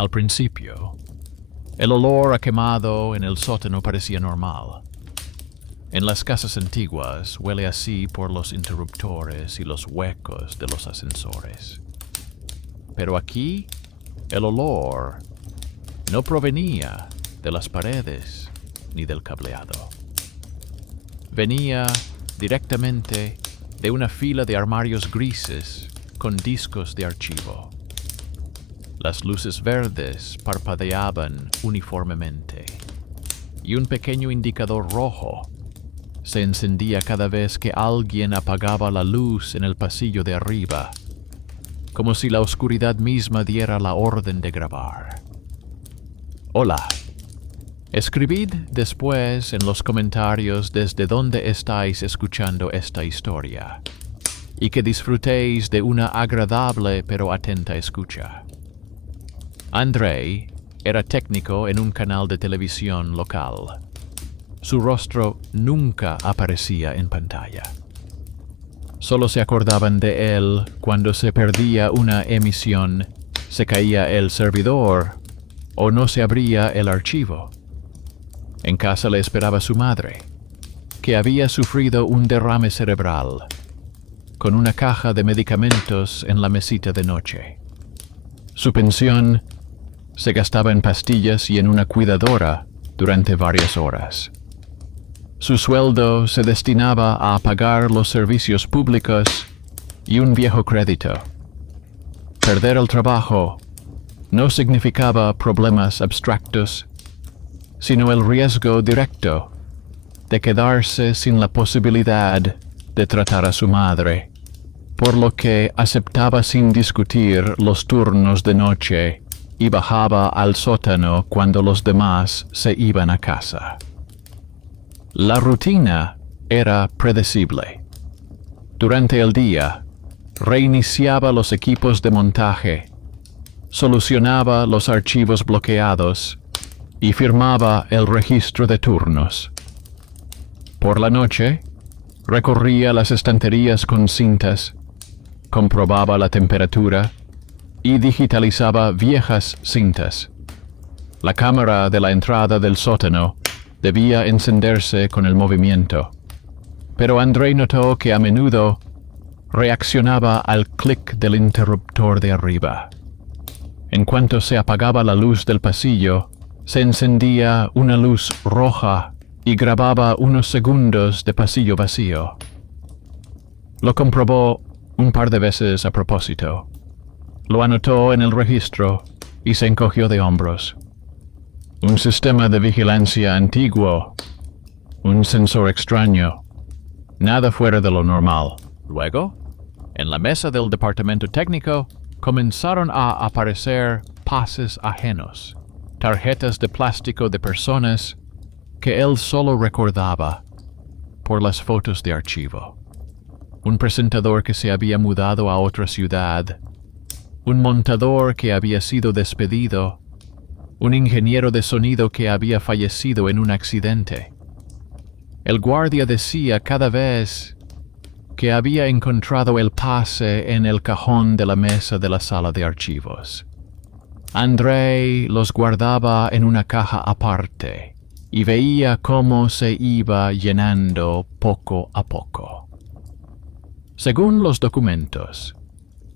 Al principio, el olor a quemado en el sótano parecía normal. En las casas antiguas huele así por los interruptores y los huecos de los ascensores. Pero aquí, el olor no provenía de las paredes ni del cableado. Venía directamente de una fila de armarios grises con discos de archivo. Las luces verdes parpadeaban uniformemente y un pequeño indicador rojo se encendía cada vez que alguien apagaba la luz en el pasillo de arriba, como si la oscuridad misma diera la orden de grabar. Hola. Escribid después en los comentarios desde dónde estáis escuchando esta historia y que disfrutéis de una agradable pero atenta escucha. Andrei era técnico en un canal de televisión local. Su rostro nunca aparecía en pantalla. Solo se acordaban de él cuando se perdía una emisión, se caía el servidor o no se abría el archivo. En casa le esperaba su madre, que había sufrido un derrame cerebral, con una caja de medicamentos en la mesita de noche. Su pensión se gastaba en pastillas y en una cuidadora durante varias horas. Su sueldo se destinaba a pagar los servicios públicos y un viejo crédito. Perder el trabajo no significaba problemas abstractos, sino el riesgo directo de quedarse sin la posibilidad de tratar a su madre, por lo que aceptaba sin discutir los turnos de noche y bajaba al sótano cuando los demás se iban a casa. La rutina era predecible. Durante el día, reiniciaba los equipos de montaje, solucionaba los archivos bloqueados y firmaba el registro de turnos. Por la noche, recorría las estanterías con cintas, comprobaba la temperatura y digitalizaba viejas cintas. La cámara de la entrada del sótano debía encenderse con el movimiento, pero Andrei notó que a menudo reaccionaba al clic del interruptor de arriba. En cuanto se apagaba la luz del pasillo, se encendía una luz roja y grababa unos segundos de pasillo vacío. Lo comprobó un par de veces a propósito. Lo anotó en el registro y se encogió de hombros. Un sistema de vigilancia antiguo, un sensor extraño, nada fuera de lo normal. Luego, en la mesa del departamento técnico, comenzaron a aparecer pases ajenos, tarjetas de plástico de personas que él solo recordaba por las fotos de archivo. Un presentador que se había mudado a otra ciudad, un montador que había sido despedido, un ingeniero de sonido que había fallecido en un accidente. El guardia decía cada vez que había encontrado el pase en el cajón de la mesa de la sala de archivos. Andrei los guardaba en una caja aparte y veía cómo se iba llenando poco a poco. Según los documentos,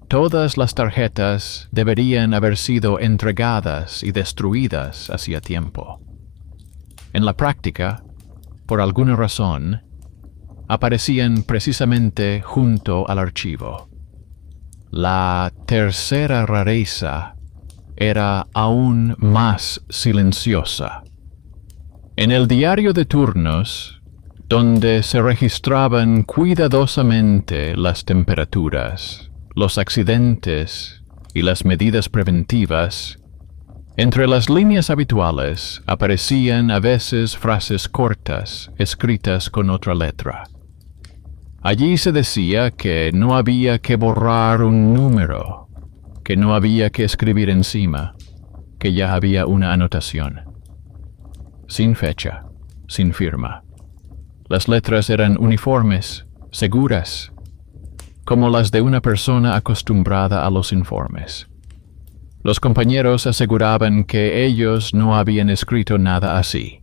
todas las tarjetas deberían haber sido entregadas y destruidas hacía tiempo. En la práctica, por alguna razón, aparecían precisamente junto al archivo. La tercera rareza era aún más silenciosa. En el diario de turnos, donde se registraban cuidadosamente las temperaturas, los accidentes y las medidas preventivas, entre las líneas habituales aparecían a veces frases cortas escritas con otra letra. Allí se decía que no había que borrar un número, que no había que escribir encima, que ya había una anotación. Sin fecha, sin firma. Las letras eran uniformes, seguras, como las de una persona acostumbrada a los informes. Los compañeros aseguraban que ellos no habían escrito nada así.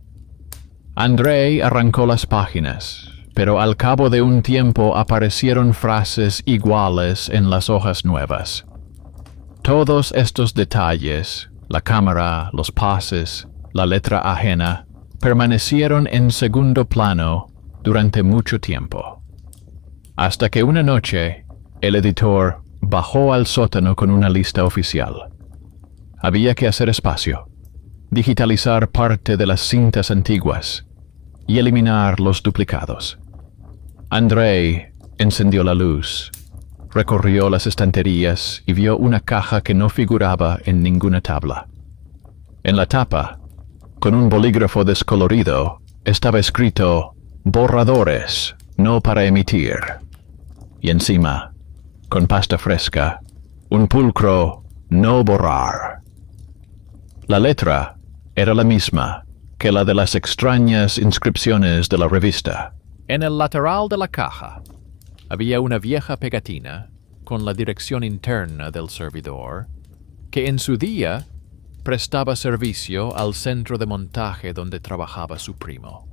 Andrei arrancó las páginas, pero al cabo de un tiempo aparecieron frases iguales en las hojas nuevas. Todos estos detalles, la cámara, los pases, la letra ajena, permanecieron en segundo plano durante mucho tiempo. Hasta que una noche, el editor bajó al sótano con una lista oficial. Había que hacer espacio, digitalizar parte de las cintas antiguas y eliminar los duplicados. Andrei encendió la luz, recorrió las estanterías y vio una caja que no figuraba en ninguna tabla. En la tapa, con un bolígrafo descolorido, estaba escrito «Borradores, no para emitir». Y encima, con pasta fresca, un pulcro «No borrar». La letra era la misma que la de las extrañas inscripciones de la revista. En el lateral de la caja había una vieja pegatina con la dirección interna del servidor que en su día prestaba servicio al centro de montaje donde trabajaba su primo.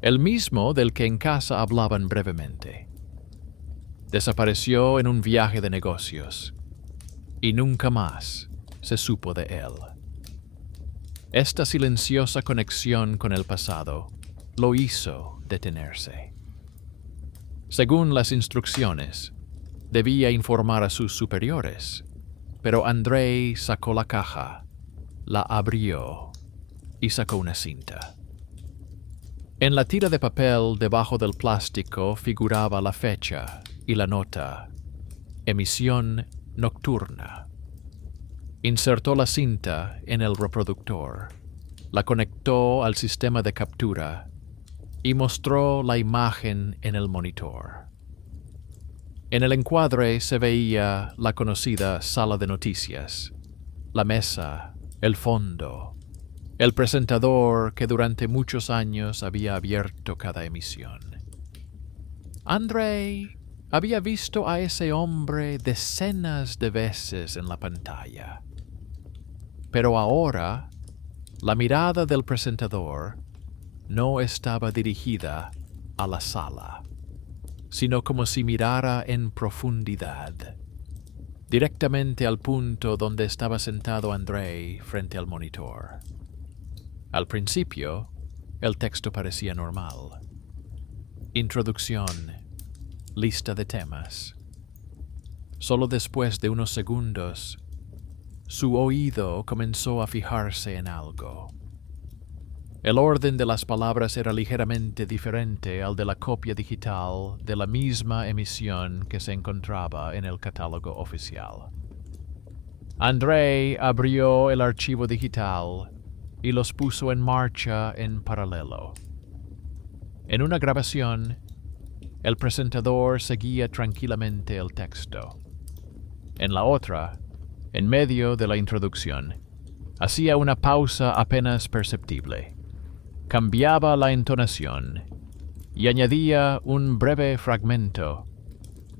El mismo del que en casa hablaban brevemente. Desapareció en un viaje de negocios y nunca más se supo de él. Esta silenciosa conexión con el pasado lo hizo detenerse. Según las instrucciones, debía informar a sus superiores, pero Andrei sacó la caja, la abrió y sacó una cinta. En la tira de papel debajo del plástico figuraba la fecha y la nota, emisión nocturna. Insertó la cinta en el reproductor, la conectó al sistema de captura y mostró la imagen en el monitor. En el encuadre se veía la conocida sala de noticias, la mesa, el fondo, el presentador que durante muchos años había abierto cada emisión. Andrei había visto a ese hombre decenas de veces en la pantalla. Pero ahora, la mirada del presentador no estaba dirigida a la sala, sino como si mirara en profundidad, directamente al punto donde estaba sentado Andrei frente al monitor. Al principio, el texto parecía normal. Introducción, lista de temas. Solo después de unos segundos, su oído comenzó a fijarse en algo. El orden de las palabras era ligeramente diferente al de la copia digital de la misma emisión que se encontraba en el catálogo oficial. Andrei abrió el archivo digital y los puso en marcha en paralelo. En una grabación, el presentador seguía tranquilamente el texto. En la otra, en medio de la introducción, hacía una pausa apenas perceptible. Cambiaba la entonación y añadía un breve fragmento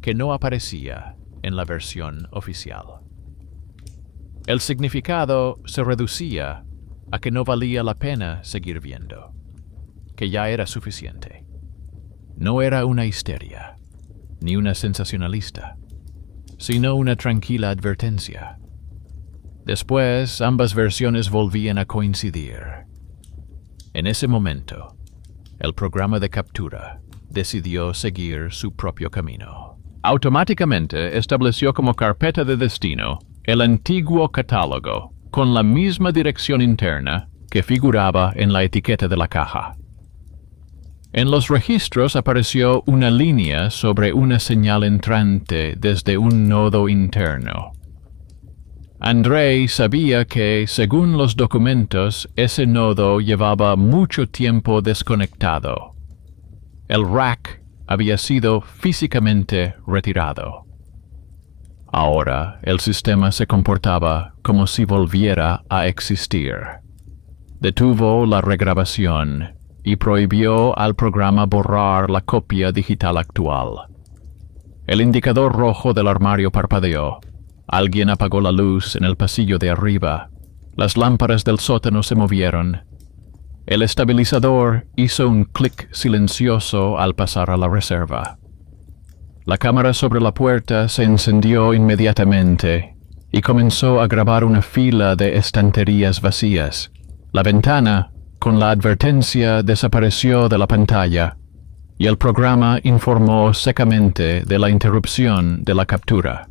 que no aparecía en la versión oficial. El significado se reducía a que no valía la pena seguir viendo, que ya era suficiente. No era una histeria, ni una sensacionalista, sino una tranquila advertencia. Después, ambas versiones volvían a coincidir. En ese momento, el programa de captura decidió seguir su propio camino. Automáticamente estableció como carpeta de destino el antiguo catálogo con la misma dirección interna que figuraba en la etiqueta de la caja. En los registros apareció una línea sobre una señal entrante desde un nodo interno. Andrei sabía que, según los documentos, ese nodo llevaba mucho tiempo desconectado. El rack había sido físicamente retirado. Ahora el sistema se comportaba como si volviera a existir. Detuvo la regrabación y prohibió al programa borrar la copia digital actual. El indicador rojo del armario parpadeó Alguien apagó la luz en el pasillo de arriba. Las lámparas del sótano se movieron. El estabilizador hizo un clic silencioso al pasar a la reserva. La cámara sobre la puerta se encendió inmediatamente y comenzó a grabar una fila de estanterías vacías. La ventana, con la advertencia, desapareció de la pantalla y el programa informó secamente de la interrupción de la captura.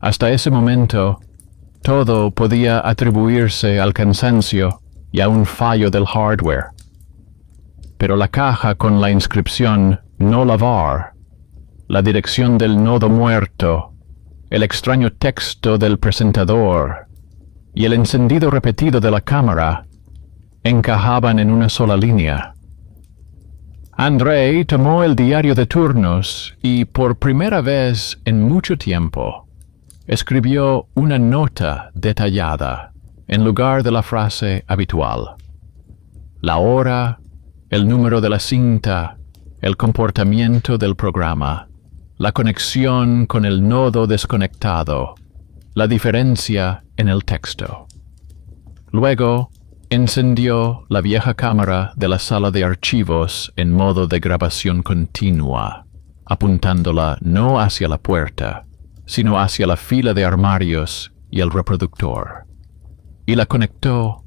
Hasta ese momento, todo podía atribuirse al cansancio y a un fallo del hardware. Pero la caja con la inscripción "No lavar", la dirección del nodo muerto, el extraño texto del presentador y el encendido repetido de la cámara encajaban en una sola línea. Andrei tomó el diario de turnos y, por primera vez en mucho tiempo, escribió una nota detallada en lugar de la frase habitual. La hora, el número de la cinta, el comportamiento del programa, la conexión con el nodo desconectado, la diferencia en el texto. Luego, encendió la vieja cámara de la sala de archivos en modo de grabación continua, apuntándola no hacia la puerta, sino hacia la fila de armarios y el reproductor, y la conectó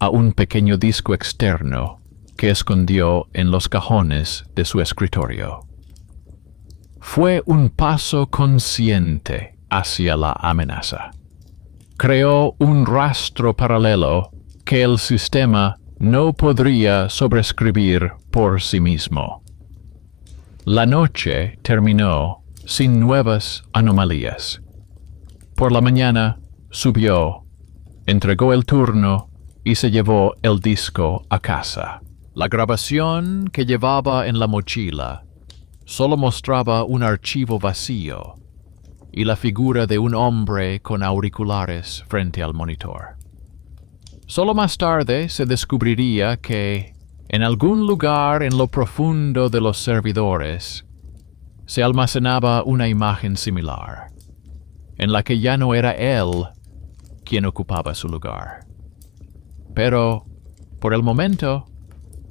a un pequeño disco externo que escondió en los cajones de su escritorio. Fue un paso consciente hacia la amenaza. Creó un rastro paralelo que el sistema no podría sobreescribir por sí mismo. La noche terminó sin nuevas anomalías. Por la mañana subió, entregó el turno y se llevó el disco a casa. La grabación que llevaba en la mochila solo mostraba un archivo vacío y la figura de un hombre con auriculares frente al monitor. Solo más tarde se descubriría que, en algún lugar en lo profundo de los servidores, se almacenaba una imagen similar, en la que ya no era él quien ocupaba su lugar. Pero, por el momento,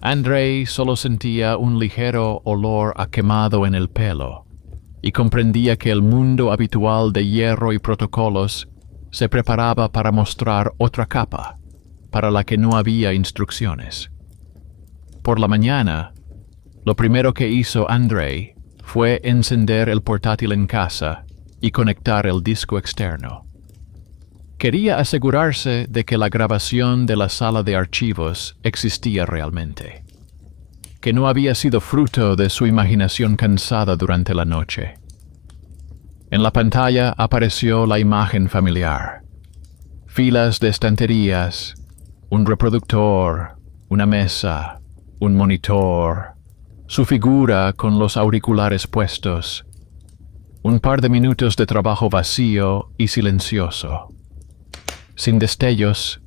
Andrei solo sentía un ligero olor a quemado en el pelo y comprendía que el mundo habitual de hierro y protocolos se preparaba para mostrar otra capa, para la que no había instrucciones. Por la mañana, lo primero que hizo Andrei fue encender el portátil en casa y conectar el disco externo. Quería asegurarse de que la grabación de la sala de archivos existía realmente, que no había sido fruto de su imaginación cansada durante la noche. En la pantalla apareció la imagen familiar: filas de estanterías, un reproductor, una mesa, un monitor, su figura con los auriculares puestos, un par de minutos de trabajo vacío y silencioso, sin destellos,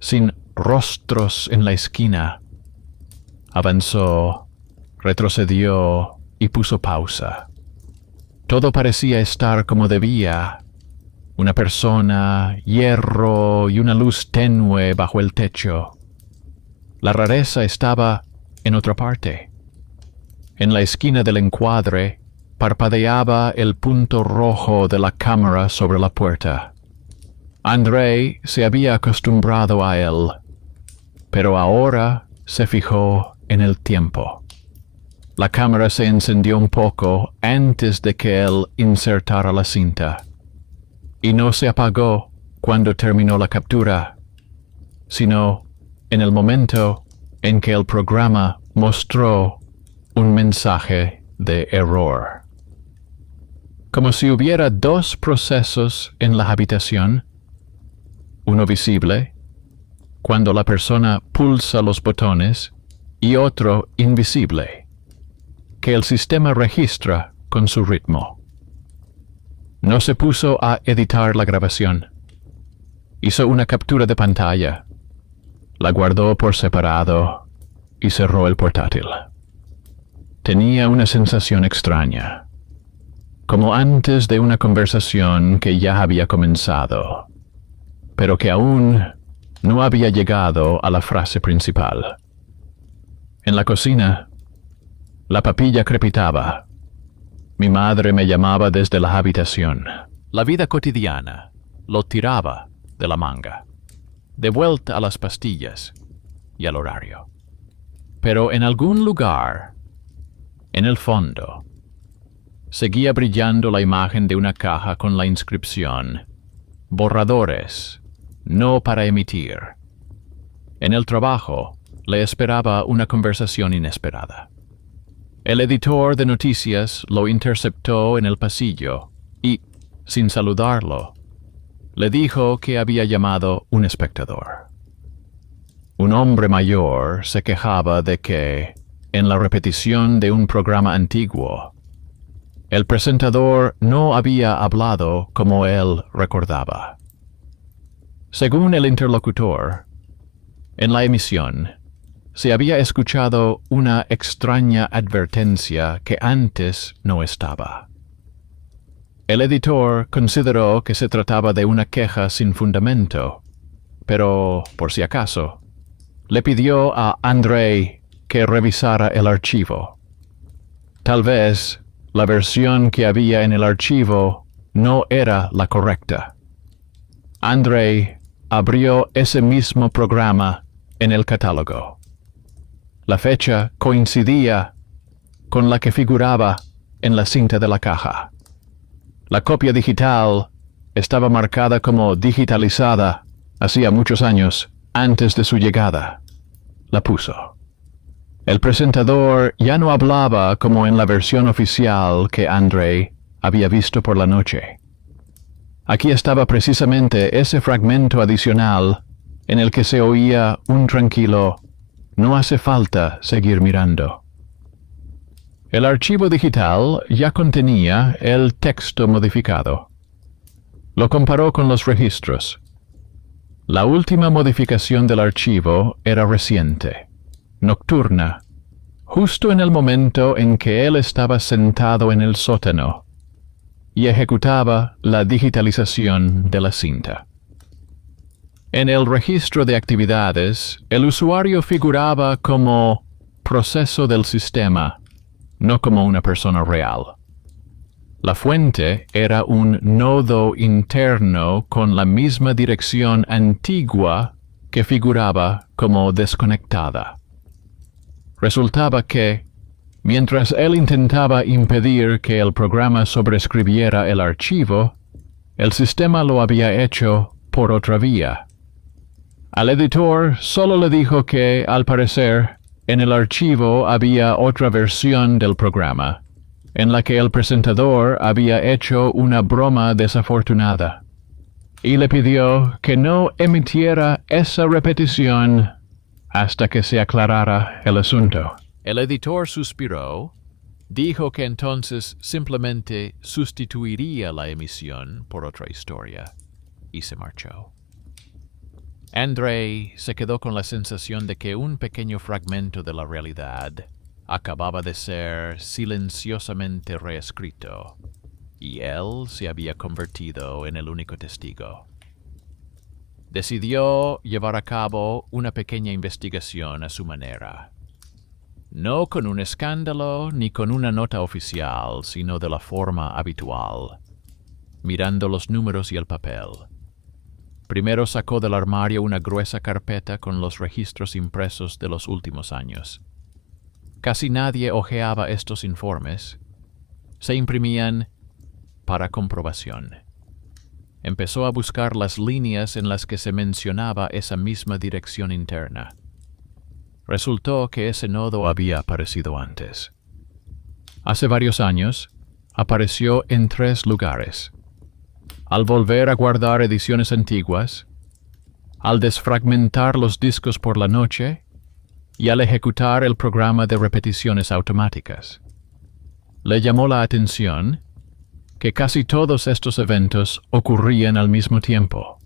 sin rostros en la esquina. Avanzó, retrocedió y puso pausa. Todo parecía estar como debía: una persona, hierro y una luz tenue bajo el techo. La rareza estaba en otra parte. En la esquina del encuadre parpadeaba el punto rojo de la cámara sobre la puerta. Andrei se había acostumbrado a él, pero ahora se fijó en el tiempo. La cámara se encendió un poco antes de que él insertara la cinta, y no se apagó cuando terminó la captura, sino en el momento en que el programa mostró un mensaje de error. Como si hubiera dos procesos en la habitación: uno visible, cuando la persona pulsa los botones, y otro invisible, que el sistema registra con su ritmo. No se puso a editar la grabación. Hizo una captura de pantalla, la guardó por separado y cerró el portátil. Tenía una sensación extraña. como antes de una conversación que ya había comenzado, pero que aún no había llegado a la frase principal. En la cocina, la papilla crepitaba. Mi madre me llamaba desde la habitación. La vida cotidiana lo tiraba de la manga, de vuelta a las pastillas y al horario. Pero en algún lugar, en el fondo, seguía brillando la imagen de una caja con la inscripción: borradores, no para emitir. En el trabajo le esperaba una conversación inesperada. El editor de noticias lo interceptó en el pasillo y, sin saludarlo, le dijo que había llamado un espectador. Un hombre mayor se quejaba de que, en la repetición de un programa antiguo, el presentador no había hablado como él recordaba. Según el interlocutor, en la emisión se había escuchado una extraña advertencia que antes no estaba. El editor consideró que se trataba de una queja sin fundamento, pero, por si acaso, le pidió a Andrei que revisara el archivo. Tal vez la versión que había en el archivo no era la correcta. Andrei abrió ese mismo programa en el catálogo. La fecha coincidía con la que figuraba en la cinta de la caja. La copia digital estaba marcada como digitalizada hacía muchos años antes de su llegada. La puso. El presentador ya no hablaba como en la versión oficial que Andrei había visto por la noche. Aquí estaba precisamente ese fragmento adicional en el que se oía un tranquilo: no hace falta seguir mirando. El archivo digital ya contenía el texto modificado. Lo comparó con los registros. La última modificación del archivo era reciente, nocturna, justo en el momento en que él estaba sentado en el sótano y ejecutaba la digitalización de la cinta. En el registro de actividades, el usuario figuraba como proceso del sistema, no como una persona real. La fuente era un nodo interno con la misma dirección antigua que figuraba como desconectada. Resultaba que, mientras él intentaba impedir que el programa sobreescribiera el archivo, el sistema lo había hecho por otra vía. Al editor solo le dijo que, al parecer, en el archivo había otra versión del programa, en la que el presentador había hecho una broma desafortunada, y le pidió que no emitiera esa repetición hasta que se aclarara el asunto. El editor suspiró, dijo que entonces simplemente sustituiría la emisión por otra historia, y se marchó. Andrei se quedó con la sensación de que un pequeño fragmento de la realidad acababa de ser silenciosamente reescrito, y él se había convertido en el único testigo. Decidió llevar a cabo una pequeña investigación a su manera, no con un escándalo ni con una nota oficial, sino de la forma habitual, mirando los números y el papel. Primero sacó del armario una gruesa carpeta con los registros impresos de los últimos años. Casi nadie hojeaba estos informes. Se imprimían para comprobación. Empezó a buscar las líneas en las que se mencionaba esa misma dirección interna. Resultó que ese nodo había aparecido antes. Hace varios años, apareció en 3 lugares. Al volver a guardar ediciones antiguas, al desfragmentar los discos por la noche y al ejecutar el programa de repeticiones automáticas. Le llamó la atención que casi todos estos eventos ocurrían al mismo tiempo,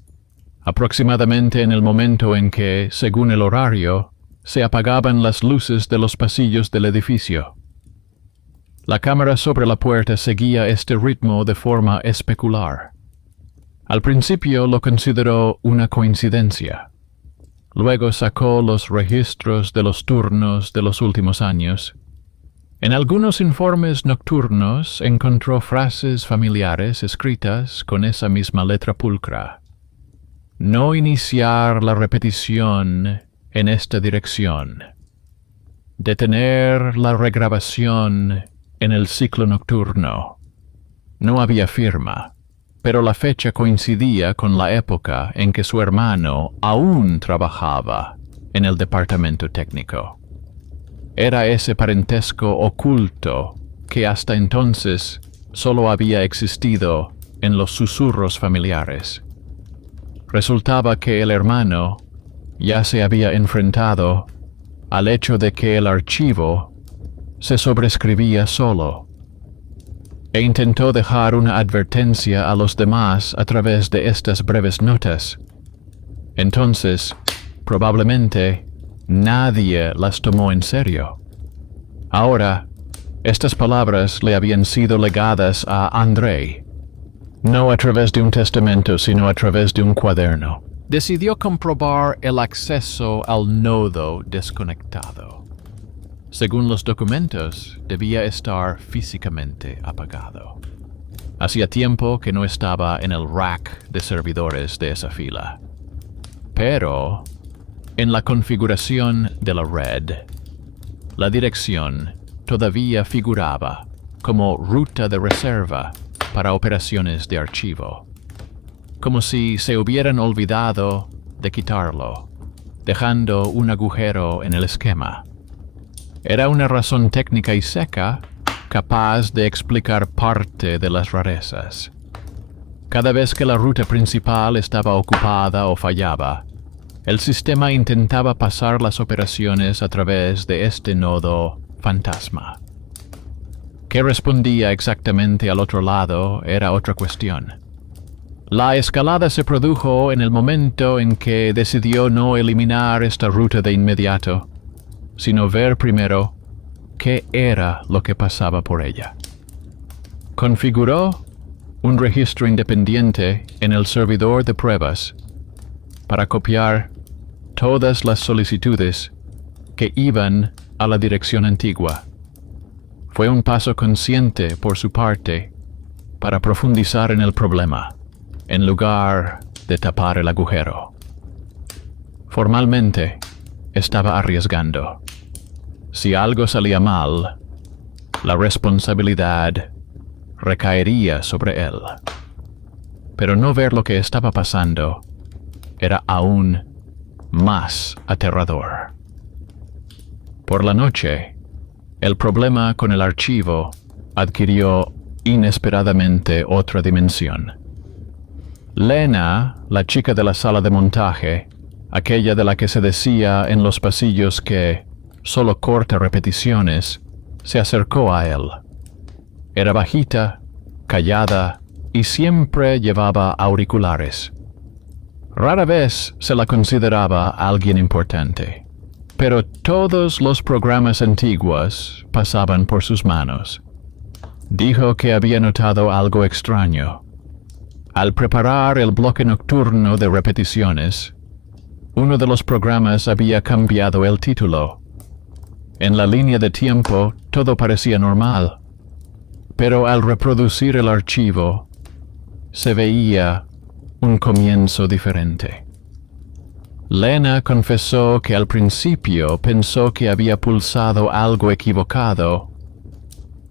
aproximadamente en el momento en que, según el horario, se apagaban las luces de los pasillos del edificio. La cámara sobre la puerta seguía este ritmo de forma especular. Al principio lo consideró una coincidencia. Luego sacó los registros de los turnos de los últimos años. En algunos informes nocturnos encontró frases familiares escritas con esa misma letra pulcra. No iniciar la repetición en esta dirección. Detener la regrabación en el ciclo nocturno. No había firma, pero la fecha coincidía con la época en que su hermano aún trabajaba en el departamento técnico. Era ese parentesco oculto que hasta entonces solo había existido en los susurros familiares. Resultaba que el hermano ya se había enfrentado al hecho de que el archivo se sobrescribía solo, e intentó dejar una advertencia a los demás a través de estas breves notas. Entonces, probablemente, nadie las tomó en serio. Ahora, estas palabras le habían sido legadas a Andrei, no a través de un testamento, sino a través de un cuaderno. Decidió comprobar el acceso al nodo desconectado. Según los documentos, debía estar físicamente apagado. Hacía tiempo que no estaba en el rack de servidores de esa fila. Pero, en la configuración de la red, la dirección todavía figuraba como ruta de reserva para operaciones de archivo, como si se hubieran olvidado de quitarlo, dejando un agujero en el esquema. Era una razón técnica y seca, capaz de explicar parte de las rarezas. Cada vez que la ruta principal estaba ocupada o fallaba, el sistema intentaba pasar las operaciones a través de este nodo fantasma. ¿Qué respondía exactamente al otro lado era otra cuestión? La escalada se produjo en el momento en que decidió no eliminar esta ruta de inmediato, sino ver primero qué era lo que pasaba por ella. Configuró un registro independiente en el servidor de pruebas para copiar todas las solicitudes que iban a la dirección antigua. Fue un paso consciente por su parte para profundizar en el problema, en lugar de tapar el agujero. Formalmente, estaba arriesgando. Si algo salía mal, la responsabilidad recaería sobre él. Pero no ver lo que estaba pasando era aún más aterrador. Por la noche, el problema con el archivo adquirió inesperadamente otra dimensión. Lena, la chica de la sala de montaje, aquella de la que se decía en los pasillos que solo corta repeticiones, se acercó a él. Era bajita, callada y siempre llevaba auriculares. Rara vez se la consideraba alguien importante, pero todos los programas antiguos pasaban por sus manos. Dijo que había notado algo extraño. Al preparar el bloque nocturno de repeticiones, uno de los programas había cambiado el título. En la línea de tiempo todo parecía normal, pero al reproducir el archivo, se veía un comienzo diferente. Lena confesó que al principio pensó que había pulsado algo equivocado,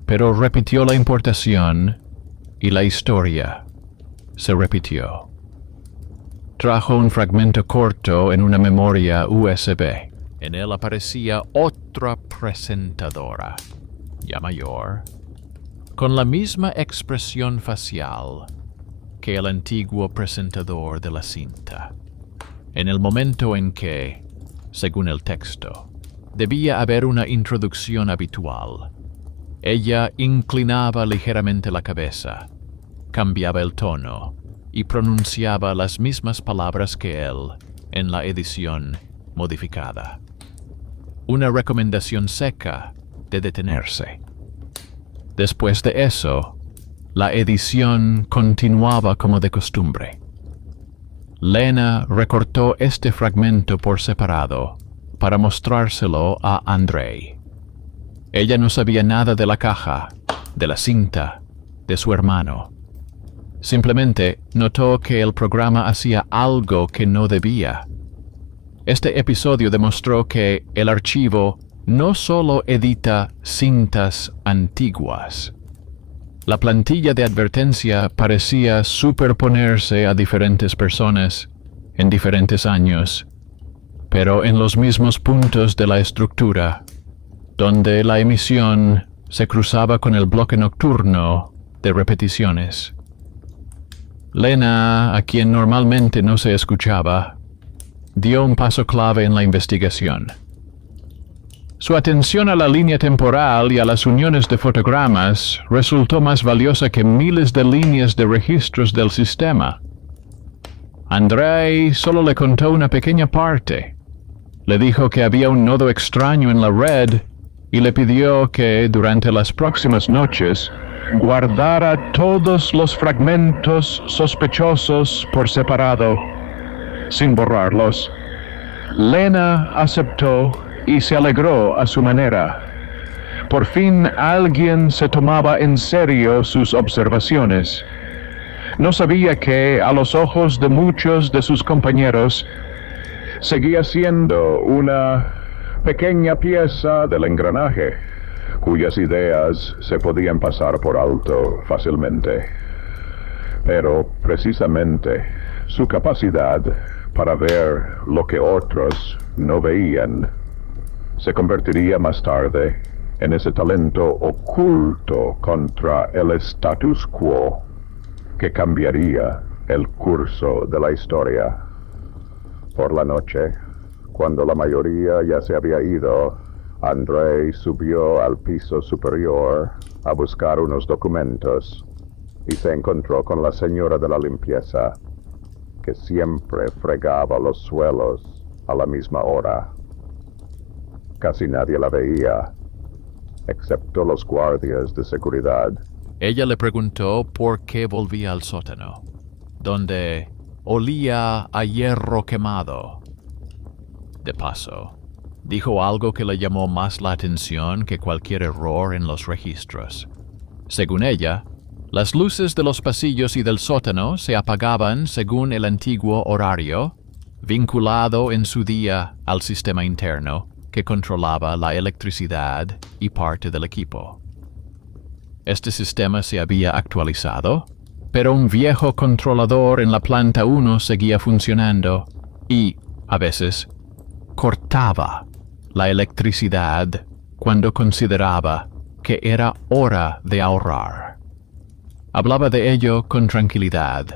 pero repitió la importación y la historia se repitió. Trajo un fragmento corto en una memoria USB. En él aparecía otra presentadora, ya mayor, con la misma expresión facial que el antiguo presentador de la cinta. En el momento en que, según el texto, debía haber una introducción habitual, ella inclinaba ligeramente la cabeza, cambiaba el tono y pronunciaba las mismas palabras que él en la edición modificada. Una recomendación seca de detenerse. Después de eso, la edición continuaba como de costumbre. Lena recortó este fragmento por separado para mostrárselo a Andrei. Ella no sabía nada de la caja, de la cinta, de su hermano. Simplemente notó que el programa hacía algo que no debía. Este episodio demostró que el archivo no solo edita cintas antiguas. La plantilla de advertencia parecía superponerse a diferentes personas en diferentes años, pero en los mismos puntos de la estructura, donde la emisión se cruzaba con el bloque nocturno de repeticiones. Lena, a quien normalmente no se escuchaba, dio un paso clave en la investigación. Su atención a la línea temporal y a las uniones de fotogramas resultó más valiosa que miles de líneas de registros del sistema. Andrei solo le contó una pequeña parte. Le dijo que había un nodo extraño en la red y le pidió que, durante las próximas noches, guardara todos los fragmentos sospechosos por separado, sin borrarlos. Lena aceptó y se alegró a su manera. Por fin alguien se tomaba en serio sus observaciones. No sabía que, a los ojos de muchos de sus compañeros, seguía siendo una pequeña pieza del engranaje, cuyas ideas se podían pasar por alto fácilmente. Pero, precisamente, su capacidad para ver lo que otros no veían se convertiría más tarde en ese talento oculto contra el status quo que cambiaría el curso de la historia. Por la noche, cuando la mayoría ya se había ido, Andrei subió al piso superior a buscar unos documentos y se encontró con la señora de la limpieza, que siempre fregaba los suelos a la misma hora. Casi nadie la veía, excepto los guardias de seguridad. Ella le preguntó por qué volvía al sótano, donde olía a hierro quemado. De paso, dijo algo que le llamó más la atención que cualquier error en los registros. Según ella, las luces de los pasillos y del sótano se apagaban según el antiguo horario, vinculado en su día al sistema interno que controlaba la electricidad y parte del equipo. Este sistema se había actualizado, pero un viejo controlador en la planta 1 seguía funcionando y, a veces, cortaba la electricidad cuando consideraba que era hora de ahorrar. Hablaba de ello con tranquilidad,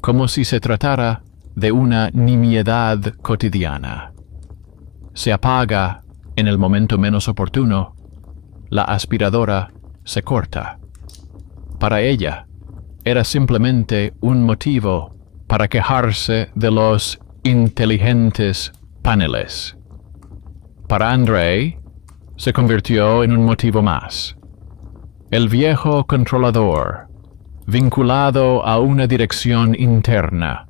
como si se tratara de una nimiedad cotidiana. Se apaga en el momento menos oportuno, la aspiradora se corta. Para ella, era simplemente un motivo para quejarse de los inteligentes paneles. Para Andrei, se convirtió en un motivo más. El viejo controlador, vinculado a una dirección interna.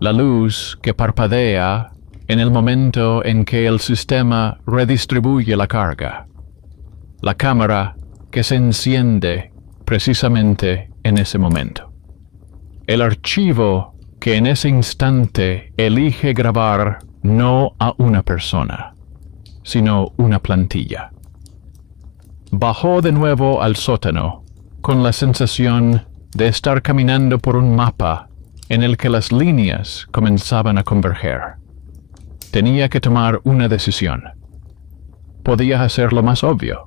La luz que parpadea en el momento en que el sistema redistribuye la carga. La cámara que se enciende precisamente en ese momento. El archivo que en ese instante elige grabar no a una persona, sino una plantilla. Bajó de nuevo al sótano, con la sensación de estar caminando por un mapa en el que las líneas comenzaban a converger. Tenía que tomar una decisión. Podía hacer lo más obvio: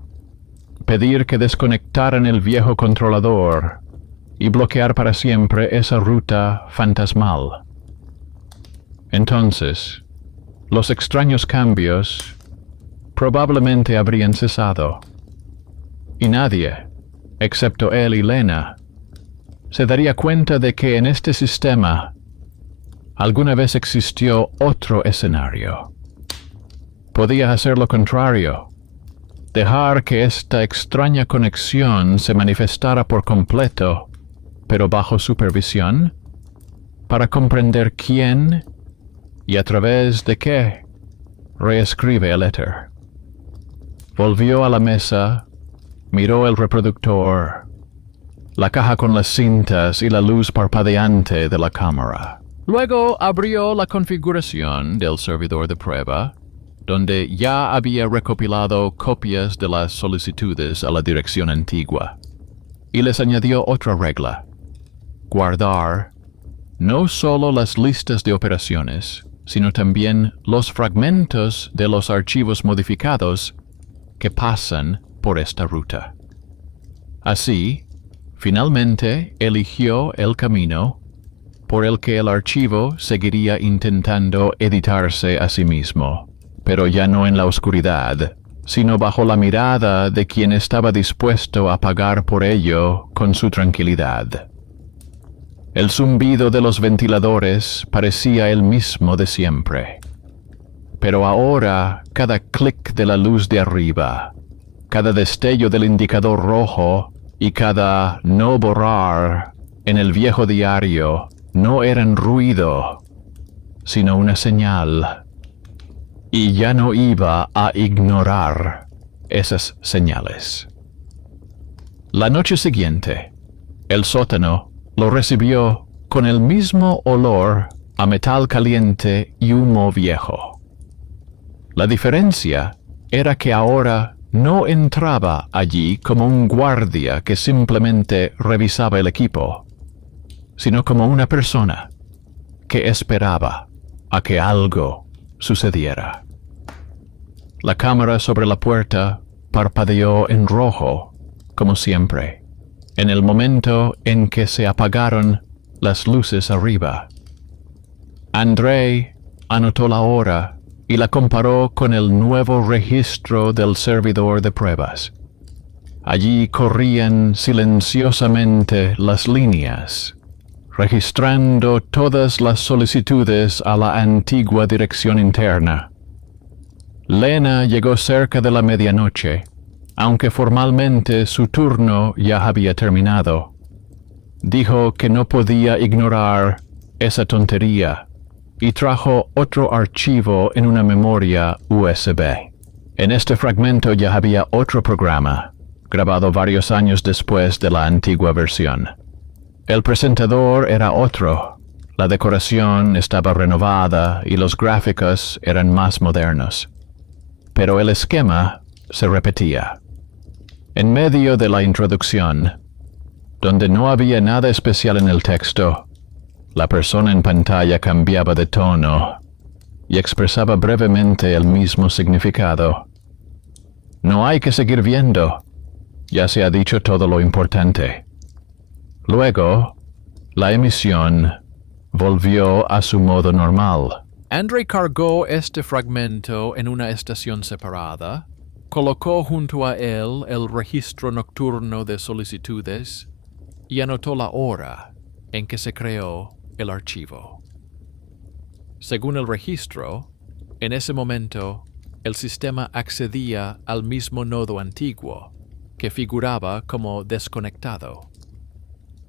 pedir que desconectaran el viejo controlador y bloquear para siempre esa ruta fantasmal. Entonces, los extraños cambios probablemente habrían cesado, y nadie, excepto él y Lena, se daría cuenta de que en este sistema alguna vez existió otro escenario. Podía hacer lo contrario, dejar que esta extraña conexión se manifestara por completo, pero bajo supervisión, para comprender quién y a través de qué reescribe el éter. Volvió a la mesa, miró el reproductor, la caja con las cintas y la luz parpadeante de la cámara. Luego abrió la configuración del servidor de prueba, donde ya había recopilado copias de las solicitudes a la dirección antigua, y les añadió otra regla: guardar no solo las listas de operaciones, sino también los fragmentos de los archivos modificados que pasan por esta ruta. Así, finalmente eligió el camino por el que el archivo seguiría intentando editarse a sí mismo, pero ya no en la oscuridad, sino bajo la mirada de quien estaba dispuesto a pagar por ello con su tranquilidad. El zumbido de los ventiladores parecía el mismo de siempre, pero ahora cada clic de la luz de arriba, cada destello del indicador rojo y cada no borrar en el viejo diario no eran ruido, sino una señal. Y ya no iba a ignorar esas señales. La noche siguiente, el sótano lo recibió con el mismo olor a metal caliente y humo viejo. La diferencia era que ahora no entraba allí como un guardia que simplemente revisaba el equipo, sino como una persona que esperaba a que algo sucediera. La cámara sobre la puerta parpadeó en rojo, como siempre, en el momento en que se apagaron las luces arriba. Andrei anotó la hora y la comparó con el nuevo registro del servidor de pruebas. Allí corrían silenciosamente las líneas, registrando todas las solicitudes a la antigua dirección interna. Lena llegó cerca de la medianoche, aunque formalmente su turno ya había terminado. Dijo que no podía ignorar esa tontería y trajo otro archivo en una memoria USB. En este fragmento ya había otro programa, grabado varios años después de la antigua versión. El presentador era otro, la decoración estaba renovada y los gráficos eran más modernos. Pero el esquema se repetía. En medio de la introducción, donde no había nada especial en el texto, la persona en pantalla cambiaba de tono y expresaba brevemente el mismo significado. No hay que seguir viendo, ya se ha dicho todo lo importante. Luego, la emisión volvió a su modo normal. Andrei cargó este fragmento en una estación separada, colocó junto a él el registro nocturno de solicitudes y anotó la hora en que se creó el archivo. Según el registro, en ese momento, el sistema accedía al mismo nodo antiguo, que figuraba como desconectado.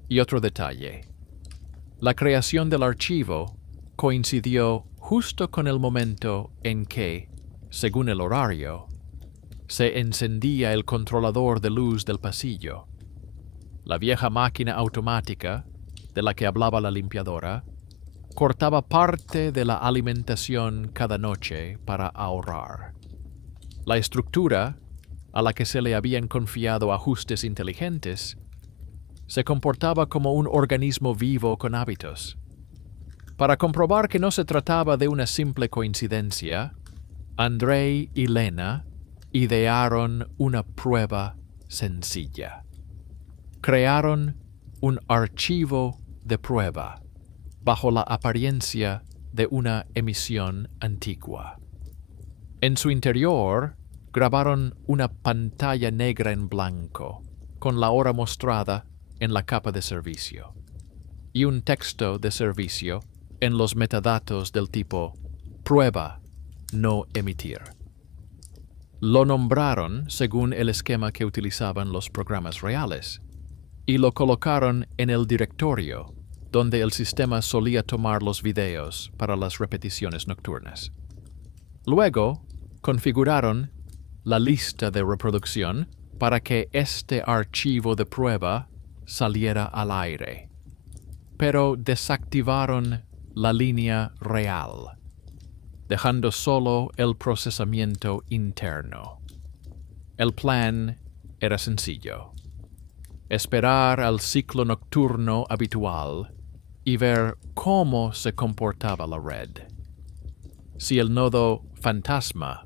Y otro detalle: la creación del archivo coincidió justo con el momento en que, según el horario, se encendía el controlador de luz del pasillo. La vieja máquina automática, de la que hablaba la limpiadora, cortaba parte de la alimentación cada noche para ahorrar. La estructura, a la que se le habían confiado ajustes inteligentes, se comportaba como un organismo vivo con hábitos. Para comprobar que no se trataba de una simple coincidencia, Andrei y Lena idearon una prueba sencilla. Crearon un archivo de prueba bajo la apariencia de una emisión antigua. En su interior, grabaron una pantalla negra en blanco, con la hora mostrada en la capa de servicio, y un texto de servicio en los metadatos del tipo prueba no emitir. Lo nombraron según el esquema que utilizaban los programas reales y lo colocaron en el directorio donde el sistema solía tomar los videos para las repeticiones nocturnas. Luego, configuraron la lista de reproducción para que este archivo de prueba saliera al aire, pero desactivaron la línea real, dejando solo el procesamiento interno. El plan era sencillo: esperar al ciclo nocturno habitual y ver cómo se comportaba la red. Si el nodo fantasma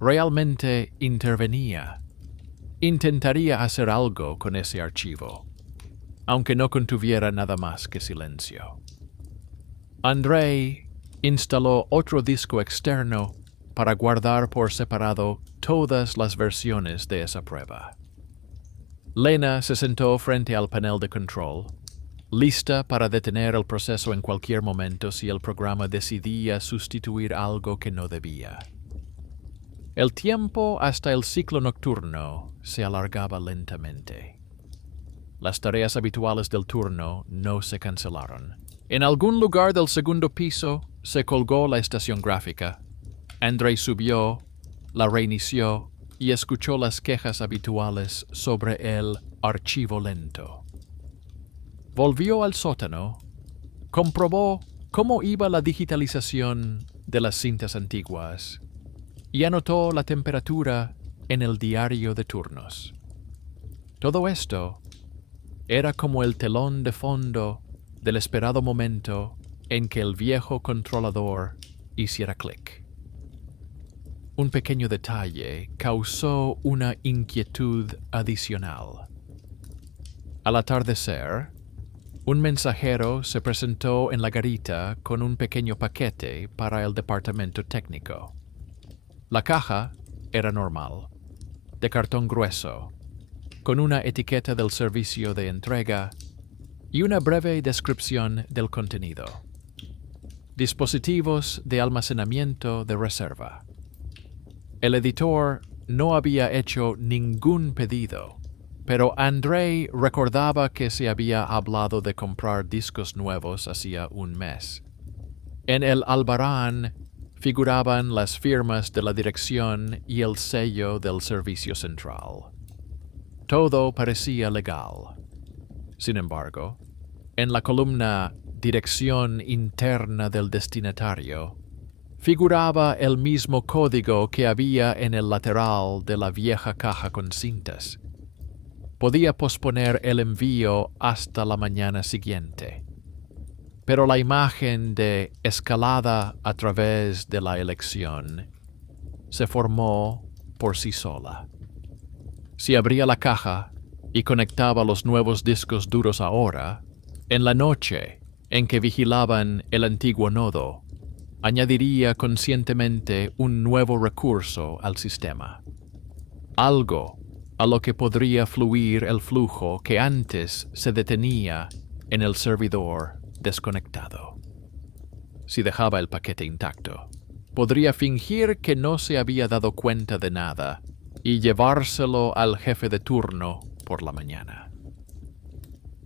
realmente intervenía, intentaría hacer algo con ese archivo, aunque no contuviera nada más que silencio. Andrei instaló otro disco externo para guardar por separado todas las versiones de esa prueba. Lena se sentó frente al panel de control, lista para detener el proceso en cualquier momento si el programa decidía sustituir algo que no debía. El tiempo hasta el ciclo nocturno se alargaba lentamente. Las tareas habituales del turno no se cancelaron. En algún lugar del segundo piso se colgó la estación gráfica. Andrei subió, la reinició y escuchó las quejas habituales sobre el archivo lento. Volvió al sótano, comprobó cómo iba la digitalización de las cintas antiguas y anotó la temperatura en el diario de turnos. Todo esto era como el telón de fondo del esperado momento en que el viejo controlador hiciera clic. Un pequeño detalle causó una inquietud adicional. Al atardecer, un mensajero se presentó en la garita con un pequeño paquete para el departamento técnico. La caja era normal, de cartón grueso, con una etiqueta del servicio de entrega y una breve descripción del contenido. Dispositivos de almacenamiento de reserva. El editor no había hecho ningún pedido, pero Andrei recordaba que se había hablado de comprar discos nuevos hacía un mes. En el albarán figuraban las firmas de la dirección y el sello del servicio central. Todo parecía legal. Sin embargo, en la columna Dirección interna del destinatario, figuraba el mismo código que había en el lateral de la vieja caja con cintas. Podía posponer el envío hasta la mañana siguiente, pero la imagen de escalada a través de la elección se formó por sí sola. Si abría la caja y conectaba los nuevos discos duros ahora, en la noche en que vigilaban el antiguo nodo, añadiría conscientemente un nuevo recurso al sistema. Algo a lo que podría fluir el flujo que antes se detenía en el servidor desconectado. Si dejaba el paquete intacto, podría fingir que no se había dado cuenta de nada y llevárselo al jefe de turno por la mañana.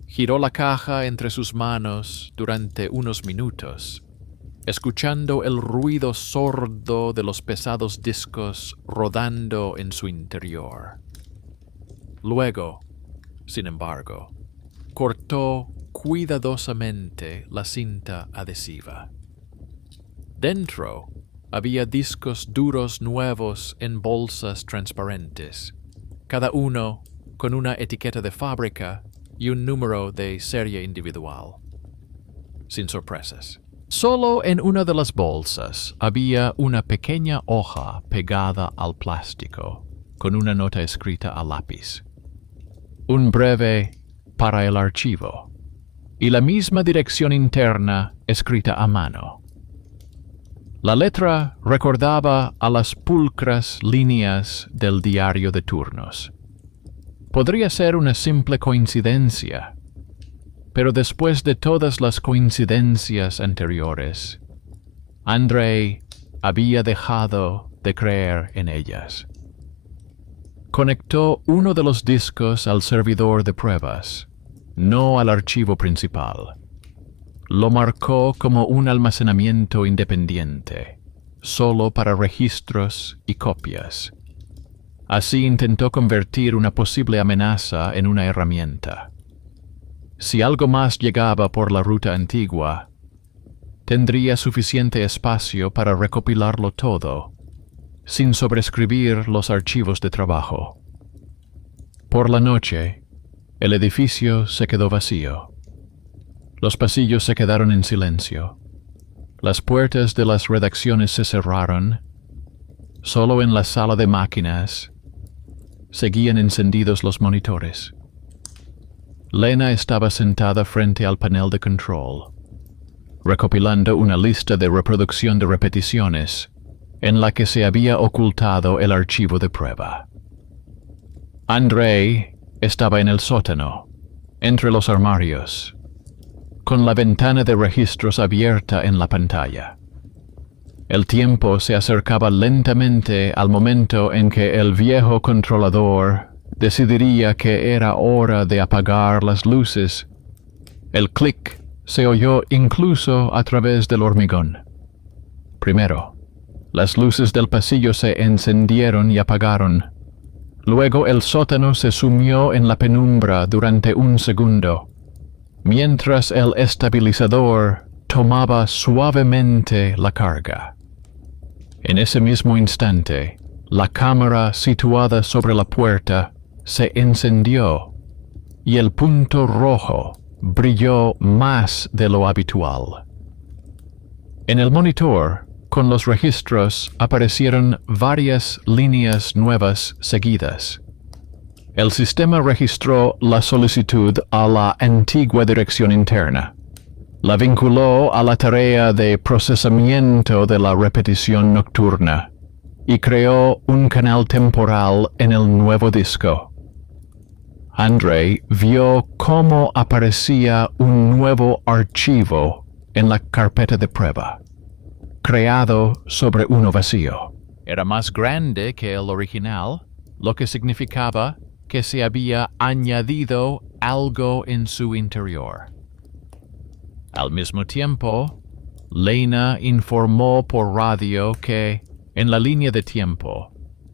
Giró la caja entre sus manos durante unos minutos, escuchando el ruido sordo de los pesados discos rodando en su interior. Luego, sin embargo, cortó cuidadosamente la cinta adhesiva. Dentro había discos duros nuevos en bolsas transparentes, cada uno con una etiqueta de fábrica y un número de serie individual. Sin sorpresas. Solo en una de las bolsas había una pequeña hoja pegada al plástico, con una nota escrita a lápiz. Un breve para el archivo, y la misma dirección interna escrita a mano. La letra recordaba a las pulcras líneas del diario de turnos. Podría ser una simple coincidencia, pero después de todas las coincidencias anteriores, Andrei había dejado de creer en ellas. conectó uno de los discos al servidor de pruebas, no al archivo principal. Lo marcó como un almacenamiento independiente, solo para registros y copias. Así intentó convertir una posible amenaza en una herramienta. Si algo más llegaba por la ruta antigua, tendría suficiente espacio para recopilarlo todo, sin sobrescribir los archivos de trabajo. Por la noche, el edificio se quedó vacío. Los pasillos se quedaron en silencio. Las puertas de las redacciones se cerraron. Solo en la sala de máquinas seguían encendidos los monitores. Lena estaba sentada frente al panel de control, recopilando una lista de reproducción de repeticiones en la que se había ocultado el archivo de prueba. Andrei estaba en el sótano, entre los armarios, con la ventana de registros abierta en la pantalla. El tiempo se acercaba lentamente al momento en que el viejo controlador decidiría que era hora de apagar las luces. El clic se oyó incluso a través del hormigón. Primero, las luces del pasillo se encendieron y apagaron. Luego el sótano se sumió en la penumbra durante un segundo, mientras el estabilizador tomaba suavemente la carga. En ese mismo instante, la cámara situada sobre la puerta se encendió y el punto rojo brilló más de lo habitual. En el monitor, con los registros, aparecieron varias líneas nuevas seguidas. El sistema registró la solicitud a la antigua dirección interna. La vinculó a la tarea de procesamiento de la repetición nocturna y creó un canal temporal en el nuevo disco. Andrei vio cómo aparecía un nuevo archivo en la carpeta de prueba, creado sobre uno vacío. Era más grande que el original, lo que significaba que se había añadido algo en su interior. Al mismo tiempo, Lena informó por radio que, en la línea de tiempo,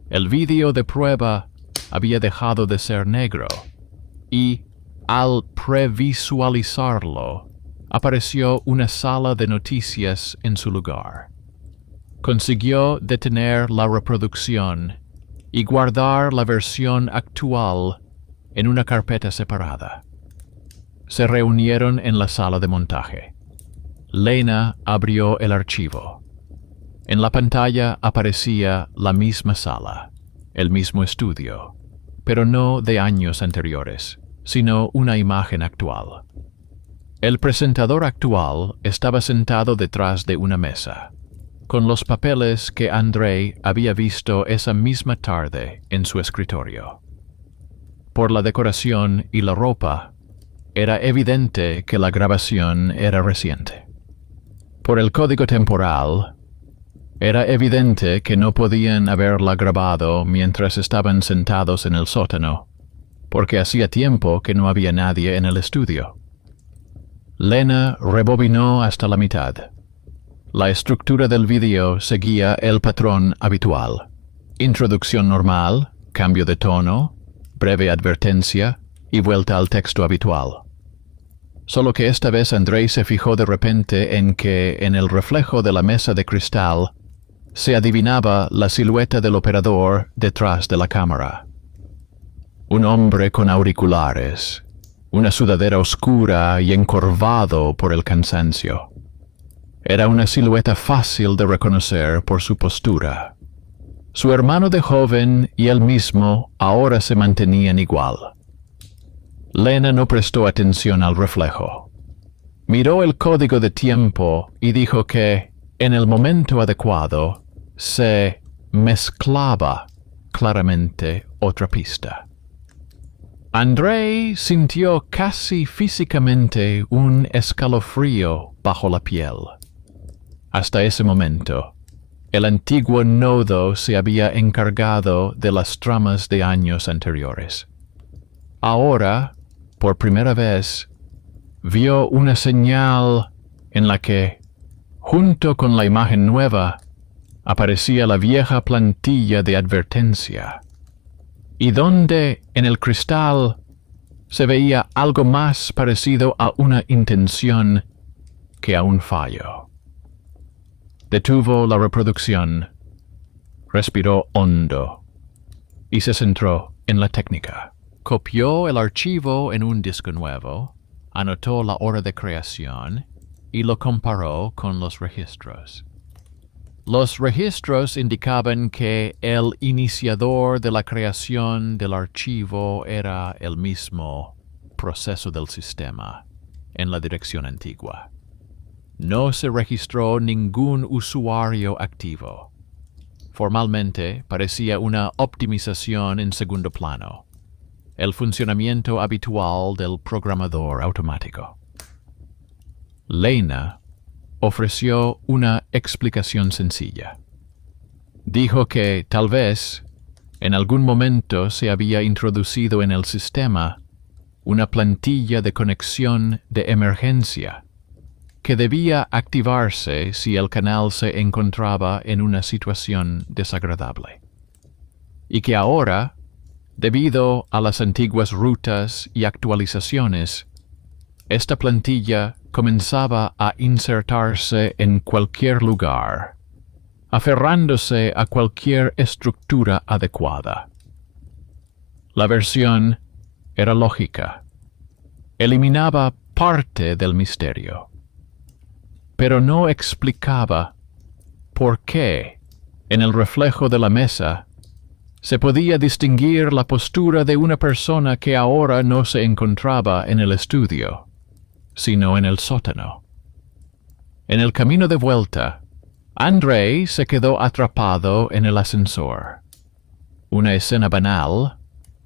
el vídeo de prueba había dejado de ser negro y, al previsualizarlo, apareció una sala de noticias en su lugar. Consiguió detener la reproducción y guardar la versión actual en una carpeta separada. Se reunieron en la sala de montaje. Lena abrió el archivo. En la pantalla aparecía la misma sala, el mismo estudio, pero no de años anteriores, sino una imagen actual. El presentador actual estaba sentado detrás de una mesa, con los papeles que Andrei había visto esa misma tarde en su escritorio. Por la decoración y la ropa, era evidente que la grabación era reciente. Por el código temporal, era evidente que no podían haberla grabado mientras estaban sentados en el sótano, porque hacía tiempo que no había nadie en el estudio. Lena rebobinó hasta la mitad. La estructura del vídeo seguía el patrón habitual: introducción normal, cambio de tono, breve advertencia y vuelta al texto habitual. Solo que esta vez Andrei se fijó de repente en que, en el reflejo de la mesa de cristal, se adivinaba la silueta del operador detrás de la cámara. Un hombre con auriculares, una sudadera oscura y encorvado por el cansancio. Era una silueta fácil de reconocer por su postura. Su hermano de joven y él mismo ahora se mantenían igual. Lena no prestó atención al reflejo. Miró el código de tiempo y dijo que, en el momento adecuado, se mezclaba claramente otra pista. Andrei sintió casi físicamente un escalofrío bajo la piel. Hasta ese momento, El antiguo nodo se había encargado de las tramas de años anteriores. Ahora, por primera vez, vio una señal en la que, junto con la imagen nueva, aparecía la vieja plantilla de advertencia, y donde en el cristal se veía algo más parecido a una intención que a un fallo. Detuvo la reproducción, respiró hondo y se centró en la técnica. Copió el archivo en un disco nuevo, anotó la hora de creación y lo comparó con los registros. Los registros indicaban que el iniciador de la creación del archivo era el mismo proceso del sistema en la dirección antigua. No se registró ningún usuario activo. Formalmente parecía una optimización en segundo plano, el funcionamiento habitual del programador automático. Lena ofreció una explicación sencilla. Dijo que, tal vez, en algún momento se había introducido en el sistema una plantilla de conexión de emergencia que debía activarse si el canal se encontraba en una situación desagradable. Y que ahora, debido a las antiguas rutas y actualizaciones, esta plantilla comenzaba a insertarse en cualquier lugar, aferrándose a cualquier estructura adecuada. La versión era lógica. Eliminaba parte del misterio, pero no explicaba por qué, en el reflejo de la mesa, se podía distinguir la postura de una persona que ahora no se encontraba en el estudio, sino en el sótano. En el camino de vuelta, Andrei se quedó atrapado en el ascensor. Una escena banal,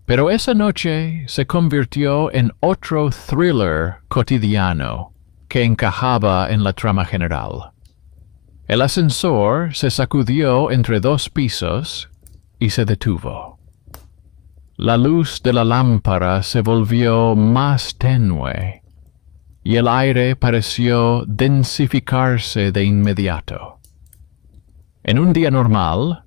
pero esa noche se convirtió en otro thriller cotidiano que encajaba en la trama general. El ascensor se sacudió entre dos pisos y se detuvo. La luz de la lámpara se volvió más tenue y el aire pareció densificarse de inmediato. En un día normal,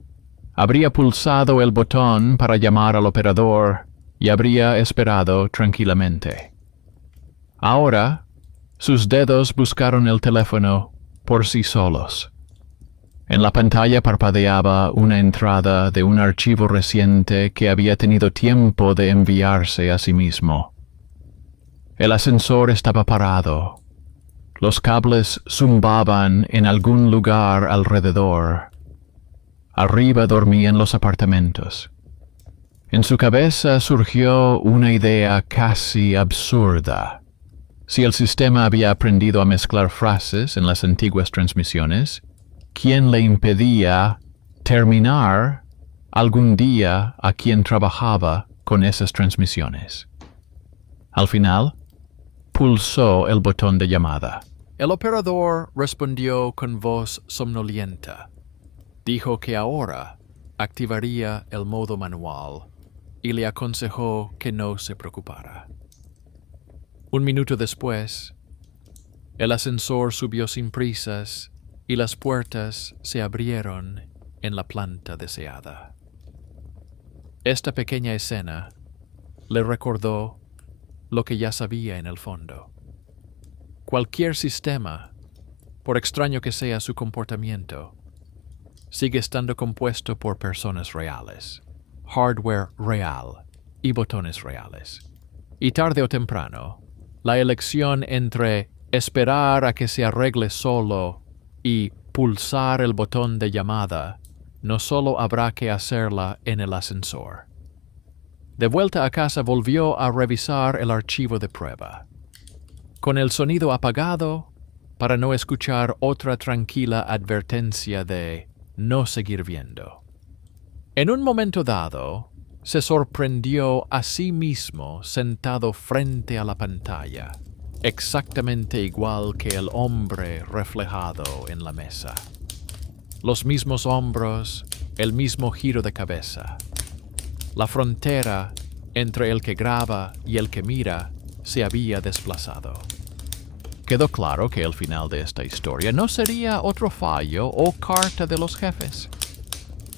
habría pulsado el botón para llamar al operador y habría esperado tranquilamente. Ahora, sus dedos buscaron el teléfono por sí solos. En la pantalla parpadeaba una entrada de un archivo reciente que había tenido tiempo de enviarse a sí mismo. El ascensor estaba parado. Los cables zumbaban en algún lugar alrededor. Arriba dormían los apartamentos. En su cabeza surgió una idea casi absurda. Si el sistema había aprendido a mezclar frases en las antiguas transmisiones, ¿quién le impedía terminar algún día a quien trabajaba con esas transmisiones? Al final, pulsó el botón de llamada. El operador respondió con voz somnolienta. Dijo que ahora activaría el modo manual y le aconsejó que no se preocupara. Un minuto después, el ascensor subió sin prisas y las puertas se abrieron en la planta deseada. Esta pequeña escena le recordó lo que ya sabía en el fondo. Cualquier sistema, por extraño que sea su comportamiento, sigue estando compuesto por personas reales, hardware real y botones reales. Y tarde o temprano, la elección entre esperar a que se arregle solo y pulsar el botón de llamada no solo habrá que hacerla en el ascensor. De vuelta a casa volvió a revisar el archivo de prueba, con el sonido apagado para no escuchar otra tranquila advertencia de no seguir viendo. En un momento dado, se sorprendió a sí mismo sentado frente a la pantalla, exactamente igual que el hombre reflejado en la mesa. los mismos hombros, el mismo giro de cabeza. La frontera entre el que graba y el que mira se había desplazado. Quedó claro que el final de esta historia no sería otro fallo o carta de los jefes.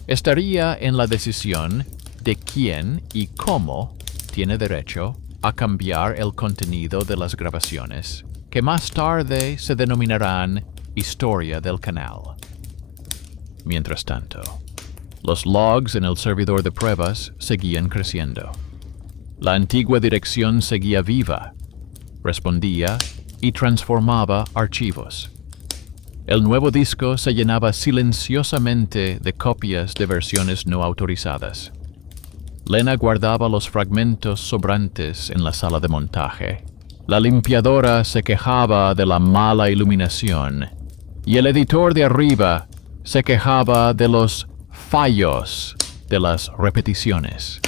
Estaría en la decisión de quién y cómo tiene derecho a cambiar el contenido de las grabaciones, que más tarde se denominarán Historia del Canal. Mientras tanto, los logs en el servidor de pruebas seguían creciendo. La antigua dirección seguía viva, respondía y transformaba archivos. El nuevo disco se llenaba silenciosamente de copias de versiones no autorizadas. Lena guardaba los fragmentos sobrantes en la sala de montaje. La limpiadora se quejaba de la mala iluminación y el editor de arriba se quejaba de los fallos de las repeticiones.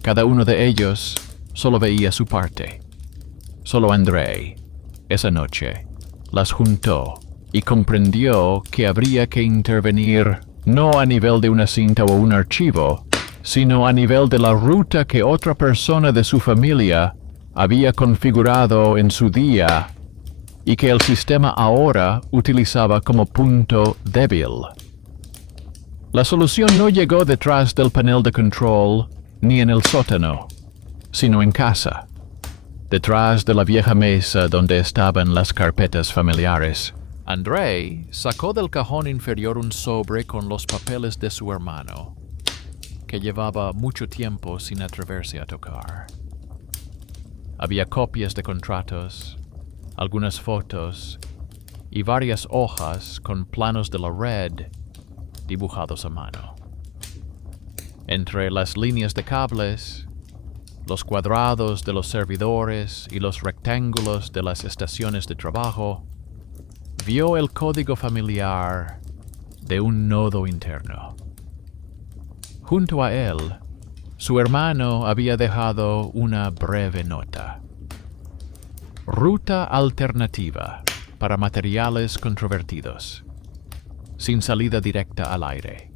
Cada uno de ellos solo veía su parte. Solo Andrei, esa noche, las juntó y comprendió que habría que intervenir no a nivel de una cinta o un archivo, sino a nivel de la ruta que otra persona de su familia había configurado en su día y que el sistema ahora utilizaba como punto débil. La solución no llegó detrás del panel de control ni en el sótano, sino en casa, detrás de la vieja mesa donde estaban las carpetas familiares. Andrei sacó del cajón inferior un sobre con los papeles de su hermano, que llevaba mucho tiempo sin atreverse a tocar. Había copias de contratos, algunas fotos y varias hojas con planos de la red dibujados a mano. Entre las líneas de cables, los cuadrados de los servidores y los rectángulos de las estaciones de trabajo, vio el código familiar de un nodo interno. Junto a él, su hermano había dejado una breve nota. Ruta alternativa para materiales controvertidos, sin salida directa al aire.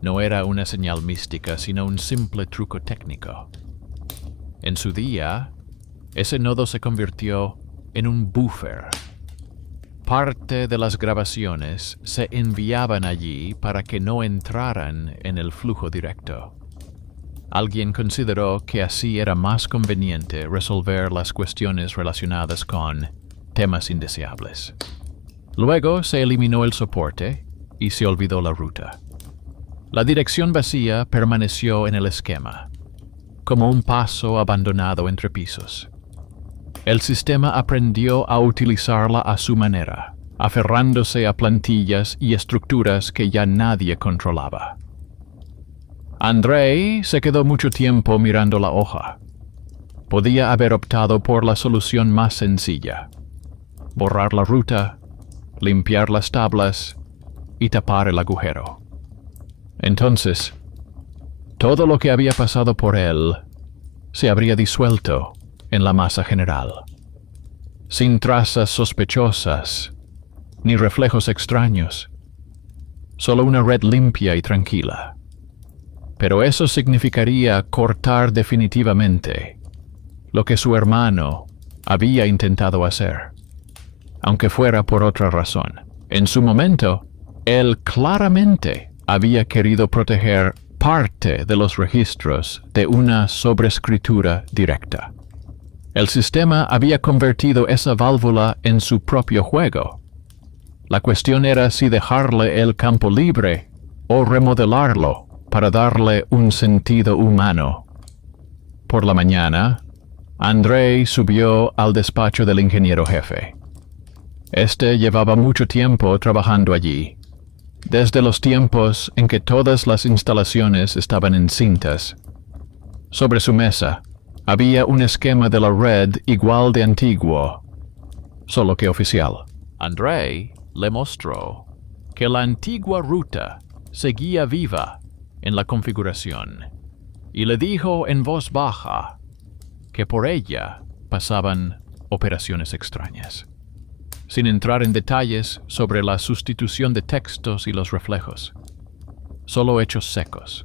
No era una señal mística, sino un simple truco técnico. En su día, ese nodo se convirtió en un buffer. Parte de las grabaciones se enviaban allí para que no entraran en el flujo directo. Alguien consideró que así era más conveniente resolver las cuestiones relacionadas con temas indeseables. Luego se eliminó el soporte y se olvidó la ruta. La dirección vacía permaneció en el esquema, como un paso abandonado entre pisos. El sistema aprendió a utilizarla a su manera, aferrándose a plantillas y estructuras que ya nadie controlaba. Andrei se quedó mucho tiempo mirando la hoja. Podía haber optado por la solución más sencilla: borrar la ruta, limpiar las tablas y tapar el agujero. Entonces, todo lo que había pasado por él se habría disuelto en la masa general, sin trazas sospechosas ni reflejos extraños, solo una red limpia y tranquila. Pero eso significaría cortar definitivamente lo que su hermano había intentado hacer, aunque fuera por otra razón. En su momento, él claramente había querido proteger parte de los registros de una sobrescritura directa. El sistema había convertido esa válvula en su propio juego. La cuestión era si dejarle el campo libre o remodelarlo para darle un sentido humano. Por la mañana, Andrei subió al despacho del ingeniero jefe. Este llevaba mucho tiempo trabajando allí, desde los tiempos en que todas las instalaciones estaban en cintas. Sobre su mesa había un esquema de la red igual de antiguo, solo que oficial. Andrei le mostró que la antigua ruta seguía viva en la configuración y le dijo en voz baja que por ella pasaban operaciones extrañas. sin entrar en detalles sobre la sustitución de textos y los reflejos. Solo hechos secos,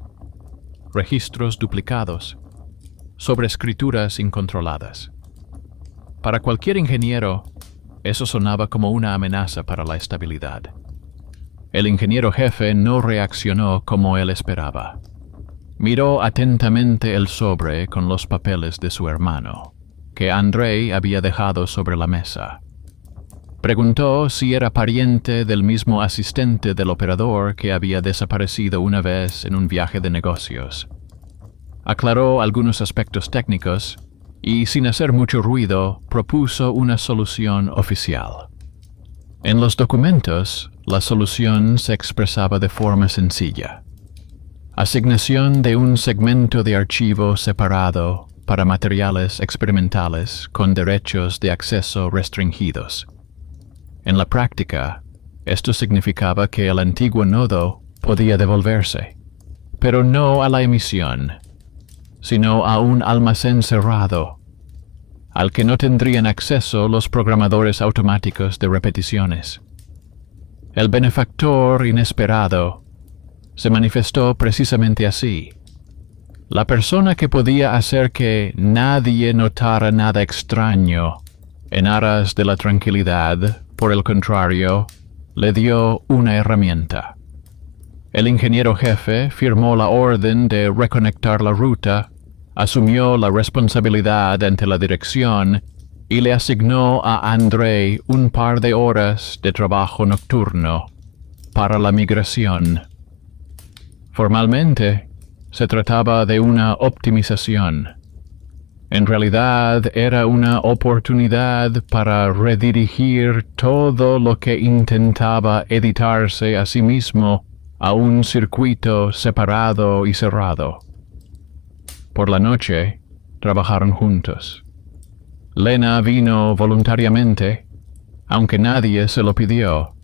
registros duplicados, sobreescrituras incontroladas. Para cualquier ingeniero, eso sonaba como una amenaza para la estabilidad. El ingeniero jefe no reaccionó como él esperaba. Miró atentamente el sobre con los papeles de su hermano, que Andrei había dejado sobre la mesa. Preguntó si era pariente del mismo asistente del operador que había desaparecido una vez en un viaje de negocios. Aclaró algunos aspectos técnicos y, sin hacer mucho ruido, propuso una solución oficial. En los documentos, la solución se expresaba de forma sencilla. Asignación de un segmento de archivo separado para materiales experimentales con derechos de acceso restringidos. En la práctica, esto significaba que el antiguo nodo podía devolverse, pero no a la emisión, sino a un almacén cerrado, al que no tendrían acceso los programadores automáticos de repeticiones. El benefactor inesperado se manifestó precisamente así. La persona que podía hacer que nadie notara nada extraño en aras de la tranquilidad, por el contrario, le dio una herramienta. El ingeniero jefe firmó la orden de reconectar la ruta, asumió la responsabilidad ante la dirección y le asignó a Andrei un par de horas de trabajo nocturno para la migración. Formalmente, se trataba de una optimización. En realidad era una oportunidad para redirigir todo lo que intentaba editarse a sí mismo a un circuito separado y cerrado. Por la noche, trabajaron juntos. Lena vino voluntariamente, aunque nadie se lo pidió.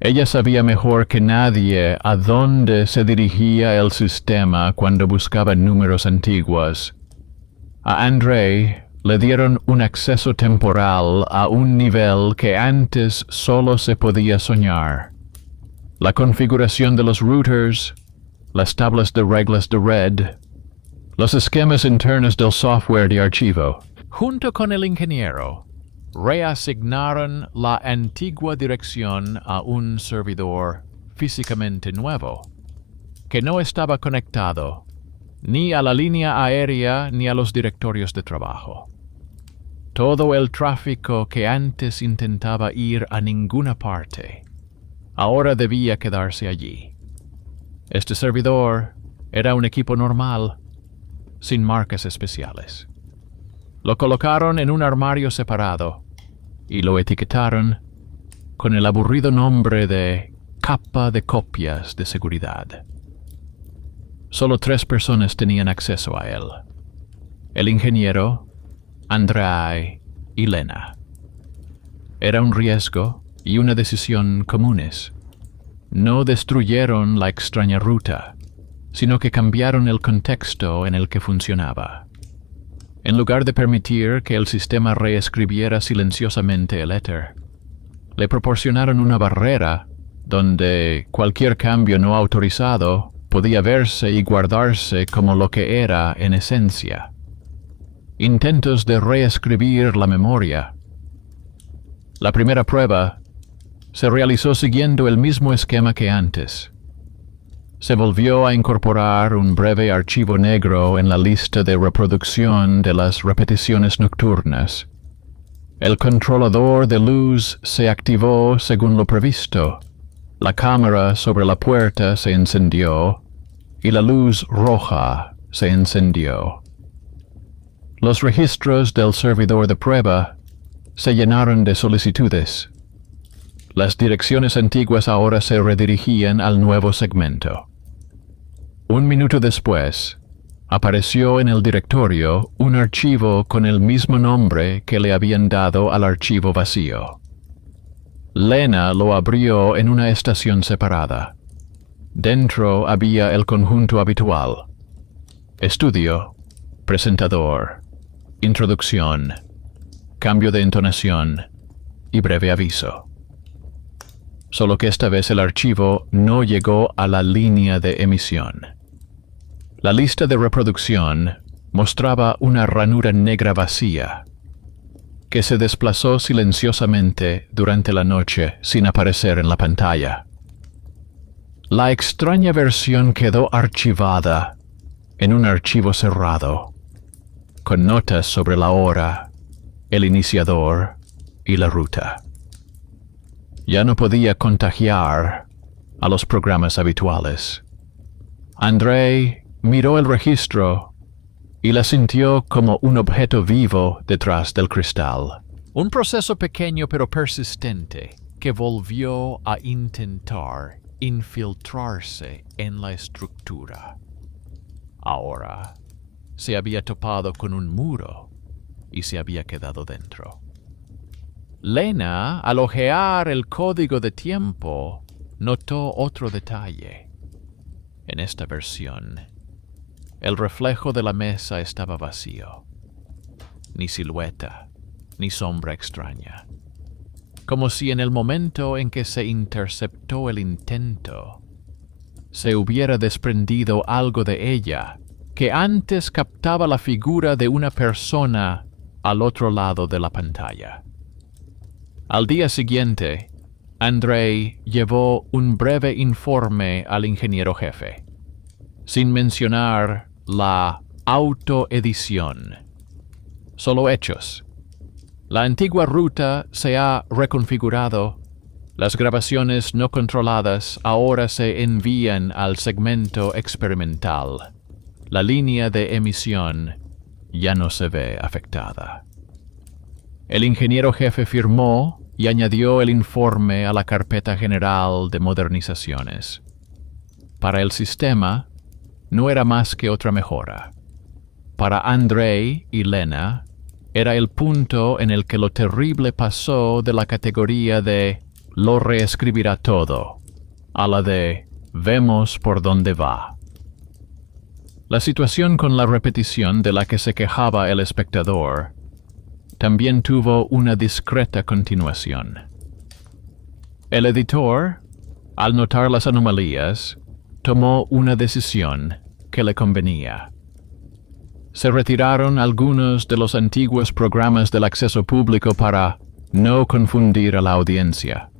Ella sabía mejor que nadie a dónde se dirigía el sistema cuando buscaba números antiguos. A Andrei le dieron un acceso temporal a un nivel que antes solo se podía soñar. La configuración de los routers, las tablas de reglas de red, los esquemas internos del software de archivo. Junto con el ingeniero, reasignaron la antigua dirección a un servidor físicamente nuevo, que no estaba conectado ni a la línea aérea ni a los directorios de trabajo. Todo el tráfico que antes intentaba ir a ninguna parte, ahora debía quedarse allí. Este servidor era un equipo normal, sin marcas especiales. Lo colocaron en un armario separado y lo etiquetaron con el aburrido nombre de capa de copias de seguridad. Solo 3 personas tenían acceso a él: el ingeniero, Andrei y Lena. Era un riesgo y una decisión comunes. No destruyeron la extraña ruta, sino que cambiaron el contexto en el que funcionaba. En lugar de permitir que el sistema reescribiera silenciosamente el éter, le proporcionaron una barrera donde cualquier cambio no autorizado podía verse y guardarse como lo que era en esencia. Intentos de reescribir la memoria. La primera prueba se realizó siguiendo el mismo esquema que antes. Se volvió a incorporar un breve archivo negro en la lista de reproducción de las repeticiones nocturnas. El controlador de luz se activó según lo previsto. La cámara sobre la puerta se encendió y la luz roja se encendió. Los registros del servidor de prueba se llenaron de solicitudes. Las direcciones antiguas ahora se redirigían al nuevo segmento. 1 minuto después, apareció en el directorio un archivo con el mismo nombre que le habían dado al archivo vacío. Lena lo abrió en una estación separada. Dentro había el conjunto habitual: estudio, presentador, introducción, cambio de entonación, y breve aviso. Solo que esta vez el archivo no llegó a la línea de emisión. La lista de reproducción mostraba una ranura negra vacía, que se desplazó silenciosamente durante la noche sin aparecer en la pantalla. La extraña versión quedó archivada en un archivo cerrado, con notas sobre la hora, el iniciador y la ruta. Ya no podía contagiar a los programas habituales. Andrei miró el registro y la sintió como un objeto vivo detrás del cristal. Un proceso pequeño pero persistente que volvió a intentar infiltrarse en la estructura. Ahora se había topado con un muro y se había quedado dentro. Lena, al hojear el código de tiempo, notó otro detalle. En esta versión, el reflejo de la mesa estaba vacío. Ni silueta, ni sombra extraña. Como si en el momento en que se interceptó el intento, se hubiera desprendido algo de ella que antes captaba la figura de una persona al otro lado de la pantalla. Al día siguiente, Andrei llevó un breve informe al ingeniero jefe, sin mencionar la autoedición. Solo hechos. La antigua ruta se ha reconfigurado. Las grabaciones no controladas ahora se envían al segmento experimental. La línea de emisión ya no se ve afectada. El ingeniero jefe firmó y añadió el informe a la carpeta general de modernizaciones. Para el sistema, no era más que otra mejora. Para Andrei y Lena, era el punto en el que lo terrible pasó de la categoría de «lo reescribirá todo» a la de «vemos por dónde va». La situación con la repetición de la que se quejaba el espectador también tuvo una discreta continuación. El editor, al notar las anomalías, tomó una decisión que le convenía. Se retiraron algunos de los antiguos programas del acceso público para no confundir a la audiencia.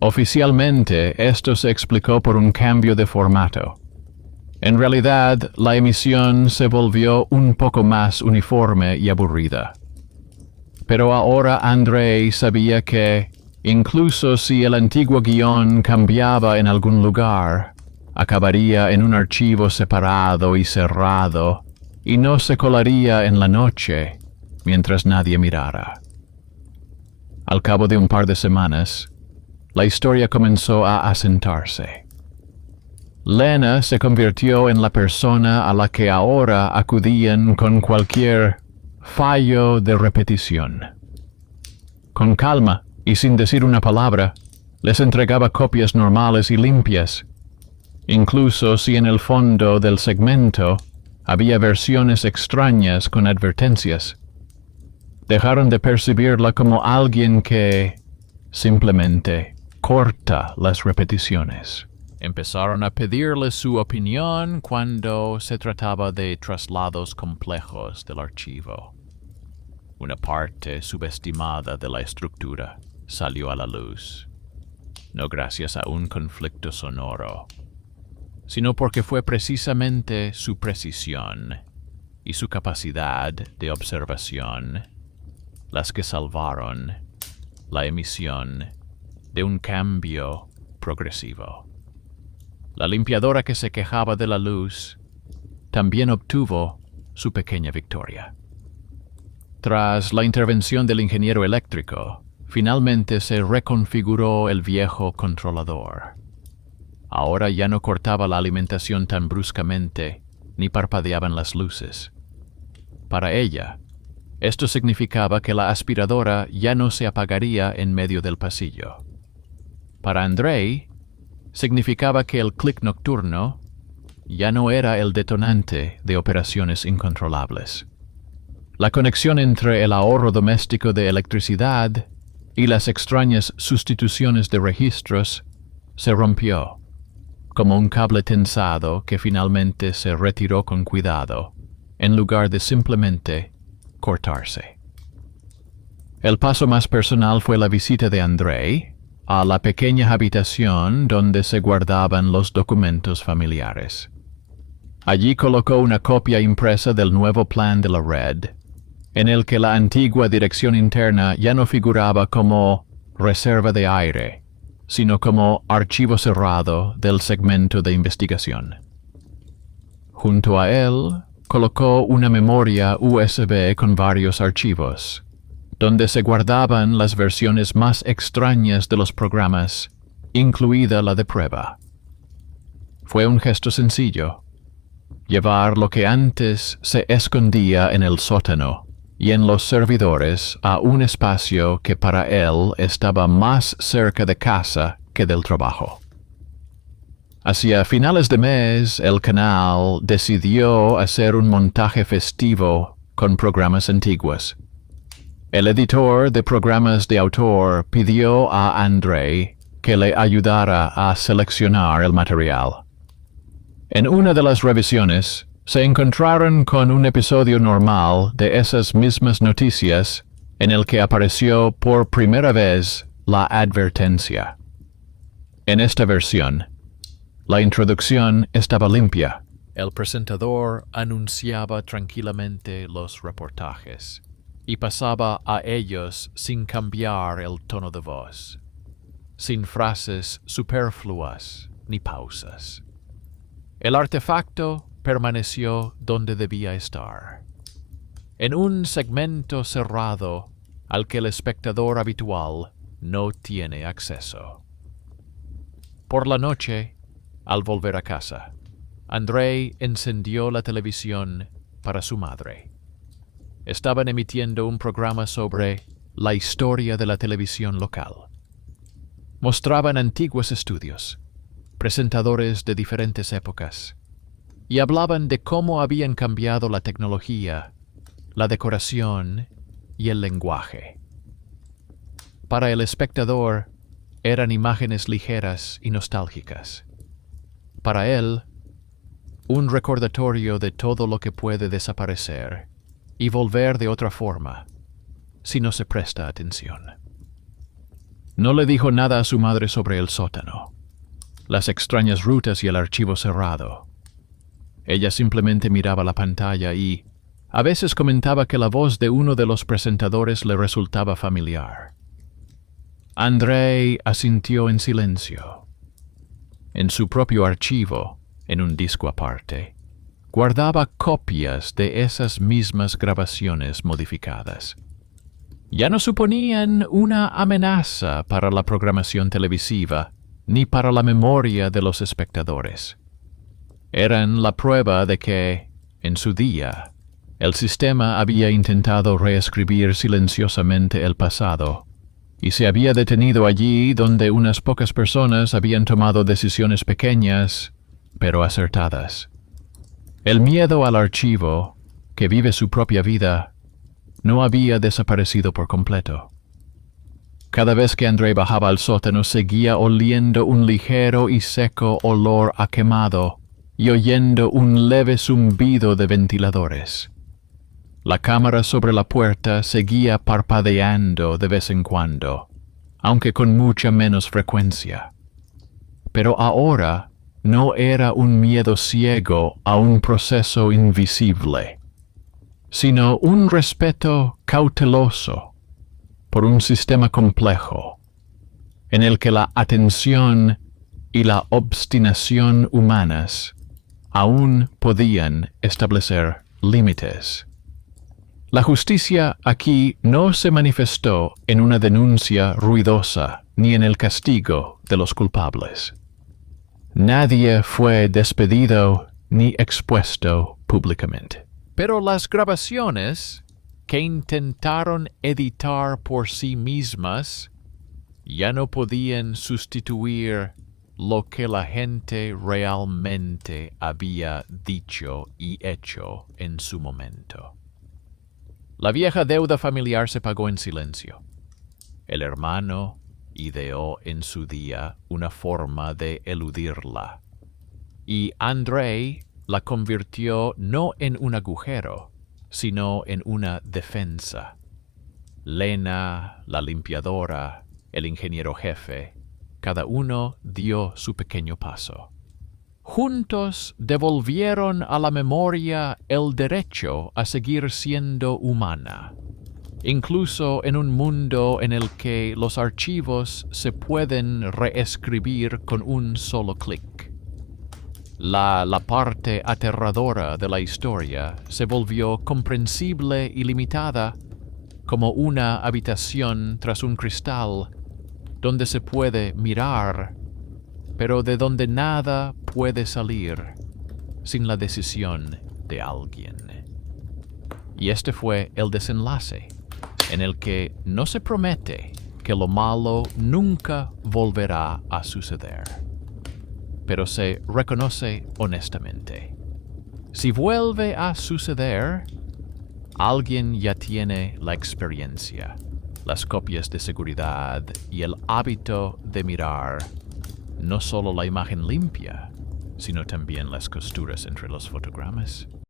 Oficialmente, esto se explicó por un cambio de formato. En realidad, la emisión se volvió un poco más uniforme y aburrida. Pero ahora Andrei sabía que, incluso si el antiguo guión cambiaba en algún lugar, acabaría en un archivo separado y cerrado, y no se colaría en la noche mientras nadie mirara. Al cabo de un par de semanas, la historia comenzó a asentarse. Lena se convirtió en la persona a la que ahora acudían con cualquier fallo de repetición. Con calma y sin decir una palabra, les entregaba copias normales y limpias, incluso si en el fondo del segmento había versiones extrañas con advertencias. Dejaron de percibirla como alguien que simplemente corta las repeticiones. Empezaron a pedirle su opinión cuando se trataba de traslados complejos del archivo. Una parte subestimada de la estructura salió a la luz, no gracias a un conflicto sonoro, sino porque fue precisamente su precisión y su capacidad de observación las que salvaron la emisión de un cambio progresivo. La limpiadora que se quejaba de la luz también obtuvo su pequeña victoria. Tras la intervención del ingeniero eléctrico, finalmente se reconfiguró el viejo controlador. Ahora ya no cortaba la alimentación tan bruscamente, ni parpadeaban las luces. Para ella, esto significaba que la aspiradora ya no se apagaría en medio del pasillo. Para Andrei, significaba que el clic nocturno ya no era el detonante de operaciones incontrolables. La conexión entre el ahorro doméstico de electricidad y las extrañas sustituciones de registros, se rompió, como un cable tensado que finalmente se retiró con cuidado, en lugar de simplemente cortarse. El paso más personal fue la visita de Andrei a la pequeña habitación donde se guardaban los documentos familiares. Allí colocó una copia impresa del nuevo plan de la red, en el que la antigua dirección interna ya no figuraba como reserva de aire, sino como archivo cerrado del segmento de investigación. Junto a él, colocó una memoria USB con varios archivos, donde se guardaban las versiones más extrañas de los programas, incluida la de prueba. Fue un gesto sencillo: llevar lo que antes se escondía en el sótano y en los servidores a un espacio que para él estaba más cerca de casa que del trabajo. Hacia finales de mes, el canal decidió hacer un montaje festivo con programas antiguos. El editor de programas de autor pidió a Andrei que le ayudara a seleccionar el material. En una de las revisiones, se encontraron con un episodio normal de esas mismas noticias en el que apareció por primera vez la advertencia. En esta versión, la introducción estaba limpia. El presentador anunciaba tranquilamente los reportajes y pasaba a ellos sin cambiar el tono de voz, sin frases superfluas ni pausas. El artefacto permaneció donde debía estar, en un segmento cerrado al que el espectador habitual no tiene acceso. Por la noche, al volver a casa, Andrei encendió la televisión para su madre. Estaban emitiendo un programa sobre la historia de la televisión local. Mostraban antiguos estudios, presentadores de diferentes épocas, y hablaban de cómo habían cambiado la tecnología, la decoración y el lenguaje. Para el espectador, eran imágenes ligeras y nostálgicas. Para él, un recordatorio de todo lo que puede desaparecer y volver de otra forma, si no se presta atención. No le dijo nada a su madre sobre el sótano, las extrañas rutas y el archivo cerrado. Ella simplemente miraba la pantalla y, a veces comentaba que la voz de uno de los presentadores le resultaba familiar. Andrei asintió en silencio. En su propio archivo, en un disco aparte, guardaba copias de esas mismas grabaciones modificadas. Ya no suponían una amenaza para la programación televisiva ni para la memoria de los espectadores. Eran la prueba de que, en su día, el sistema había intentado reescribir silenciosamente el pasado y se había detenido allí donde unas pocas personas habían tomado decisiones pequeñas, pero acertadas. El miedo al archivo, que vive su propia vida, no había desaparecido por completo. Cada vez que Andrei bajaba al sótano seguía oliendo un ligero y seco olor a quemado y oyendo un leve zumbido de ventiladores. La cámara sobre la puerta seguía parpadeando de vez en cuando, aunque con mucha menos frecuencia. Pero ahora no era un miedo ciego a un proceso invisible, sino un respeto cauteloso por un sistema complejo, en el que la atención y la obstinación humanas aún podían establecer límites. La justicia aquí no se manifestó en una denuncia ruidosa ni en el castigo de los culpables. Nadie fue despedido ni expuesto públicamente. Pero las grabaciones que intentaron editar por sí mismas ya no podían sustituir lo que la gente realmente había dicho y hecho en su momento. La vieja deuda familiar se pagó en silencio. El hermano ideó en su día una forma de eludirla, y Andrei la convirtió no en un agujero, sino en una defensa. Lena, la limpiadora, el ingeniero jefe, cada uno dio su pequeño paso. Juntos devolvieron a la memoria el derecho a seguir siendo humana, incluso en un mundo en el que los archivos se pueden reescribir con un solo clic. La parte aterradora de la historia se volvió comprensible y limitada, como una habitación tras un cristal donde se puede mirar, pero de donde nada puede salir sin la decisión de alguien. Y este fue el desenlace, en el que no se promete que lo malo nunca volverá a suceder, pero se reconoce honestamente. Si vuelve a suceder, alguien ya tiene la experiencia, las copias de seguridad y el hábito de mirar no solo la imagen limpia, sino también las costuras entre los fotogramas.